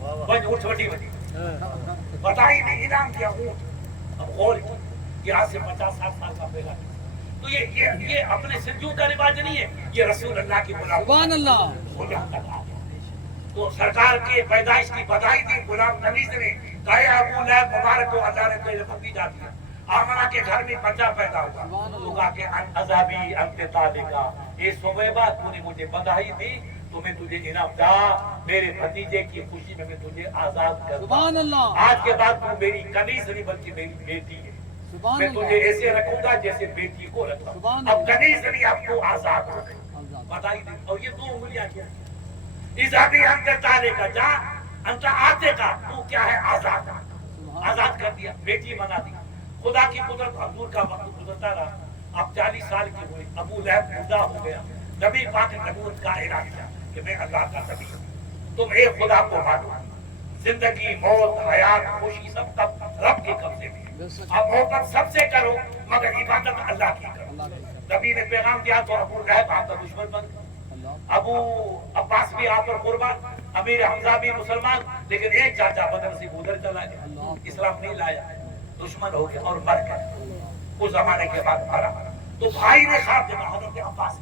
بن اونٹ چھوٹی بنی بدائی نے انعام کیا اونٹ، اب غور کی آج سے 50-60 سال کا پہلا۔ تو یہ اپنے سندھیوں کا رواج نہیں ہے، یہ رسول اللہ کی غلام سبحان اللہ۔ تو سرکار کے پیدائش کی بدائی دی غلام نویز نے، کہا ابو لہب مبارک کو اللہ نے تیرے پتی جاتی ہے۔ آمنہ کے گھر میں بچہ پیدا ہوا، تو کہا کہ عذابی انت طالقہ، اے سویبہ تو نے مجھے بدائی دی تو میں تجھے انعام دا، میرے بھتیجے کی خوشی میں تجھے آزاد کرتا ہوں۔ سبحان اللہ۔ آج کے بعد تو میری کنیز نہیں بلکہ میری بیٹی ہے، سبحان میں اللہ۔ تجھے ایسے رکھوں گا جیسے بیٹی کو رکھتا ہوں۔ سبحان اب اللہ۔ کنیز نہیں، اب تو آزاد ہو گئی، بدائی دی۔ اور یہ 2 انگلیاں کیا ہے؟ اذهبي انت طالقہ، جا انت عاتقہ، تو کیا ہے آزاد، آزاد کر دیا، بیٹی بنا دی۔ خدا کی قدرت، حضور کا وقت گزرتا رہا، اب 40 سال کی ہوئے، ابو لہب بوڑھا ہو گیا، نبی پاک نے نبوت کا اعلان کیا کہ میں اللہ کا نبی ہوں، تم ایک خدا کو مانو، زندگی موت حیات خوشی سب تب رب کے قبضے میں، اب محبت سب سے کرو مگر عبادت اللہ کی کرو۔ نبی نے پیغام دیا تو ابو لہب آپ کا دشمن بن گیا، ابو عباس بھی آپ پر قربان، امیر حمزہ بھی مسلمان، لیکن ایک چاچا بدر سے ادھر چلا گیا، اسلام نہیں لایا، دشمن ہو گیا اور مر گیا، اس زمانے کے بعد مرا۔ تو بھائی نے خواب دیکھا، حضرت عباس،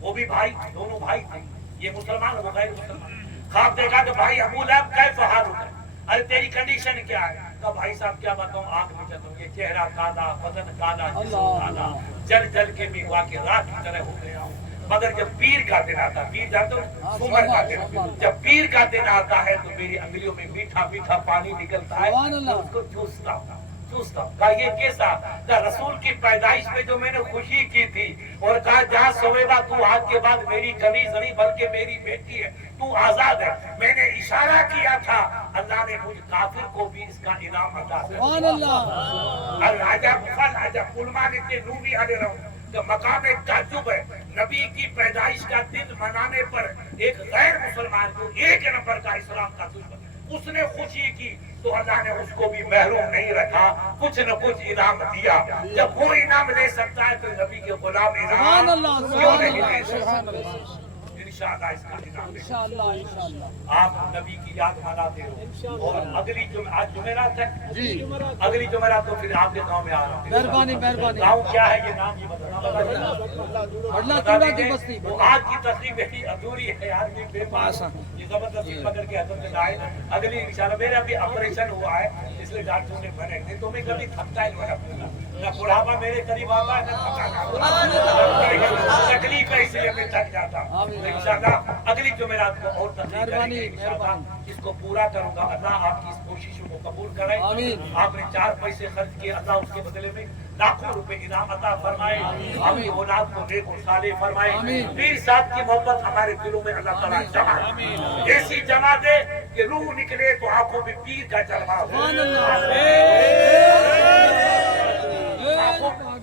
وہ بھی بھائی، دونوں بھائی تھے، یہ مسلمان وہ غیر مسلمان، خواب دیکھا کہ بھائی ابو لہب کیسے حال ہو گئے، ارے تیری کنڈیشن کیا ہے؟ کہا بھائی صاحب کیا بتاؤں، آنکھ میں چلتا ہوں، یہ چہرہ کالا، بدن کالا، جسم کالا، جل جل کے بھی ہوا کہ رات کی طرح ہو گیا ہوں، مگر جب پیر کا دن آتا، پیر جانتے ہو سمر کا دن، جب پیر کا دن آتا ہے تو میری انگلیوں میں میٹھا میٹھا پانی نکلتا ہے، میں اس کو چوستا ہوں۔ کہا یہ کیسا؟ کہا رسول کی پیدائش میں جو میں نے خوشی کی تھی، اور کہا جہاں سویبہ تو آج کے بعد میری کنیز نہیں بلکہ میری بیٹی ہے، تو آزاد ہے، میں نے اشارہ کیا تھا، اللہ نے مجھ کافر کو بھی اس کا انعام عطا کیا۔ سبحان اللہ۔ العجب علماء نے نوبی علیہ رحمہ کہ مقام تعجب ہے، نبی کی پیدائش کا دن منانے پر ایک غیر مسلمان جو 1 نمبر کا اسلام کا دشمن، اس نے خوشی کی تو اللہ نے اس کو بھی محروم نہیں رکھا، کچھ نہ کچھ انعام دیا۔ جب وہ انعام لے سکتا ہے تو نبی کے غلام انعام سبحان اللہ، کیوں نہیں سبحان لے اللہ، سکتا؟ سبحان اللہ۔ انشاءاللہ اس کا انعام دے۔ انشاءاللہ انشاءاللہ۔ آپ نبی کی یاد مناتے ہو، اور اگلی آج جمعرات ہے جی، اگلی جمعرات تو پھر آپ کے گاؤں میں آ رہا ہوں۔ مہربانی مہربانی۔ گاؤں کیا ہے یہ نام یہ بتانا اللہ چوڑا کی بستی۔ وہ آج کی تقریب میری ادھوری ہے، آج میں بے پاس یہ زبردستی پکڑ کے حضرت نے لائے، اگلی انشاءاللہ میرا بھی آپریشن ہوا ہے، اس لیے ڈاکٹروں نے بنے تھے، تو میں کبھی تھکتا ہی نہیں، نہ بڑھاپا میرے قریب آتا ہے نہ تھکانا، تکلیف ہے اس لیے میں تھک جاتا ہوں۔ انشاءاللہ اگلی جمعرات کو اور تقریب کریں گے انشاءاللہ، اس کو پورا کروں گا، اللہ آپ کی اس کوششوں کو قبول کرے۔ آپ نے 4 پیسے خرچ کیے، اللہ اس کے بدلے میں لاکھوں روپے انعام عطا فرمائے، اپنی اولاد کو نیک و صالح فرمائے، پیر صاحب کی محبت ہمارے دلوں میں اللہ تعالیٰ جمع ایسی جمع دے کہ روح نکلے تو آنکھوں میں پیر کا جلوہ ہو،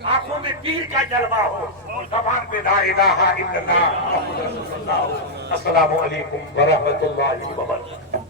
آنکھوں میں پیر کا جلوہ ہو، زبان پہ لا الہ الا اللہ محمد رسول اللہ۔ السلام علیکم ورحمۃ اللہ وبرکاتہ۔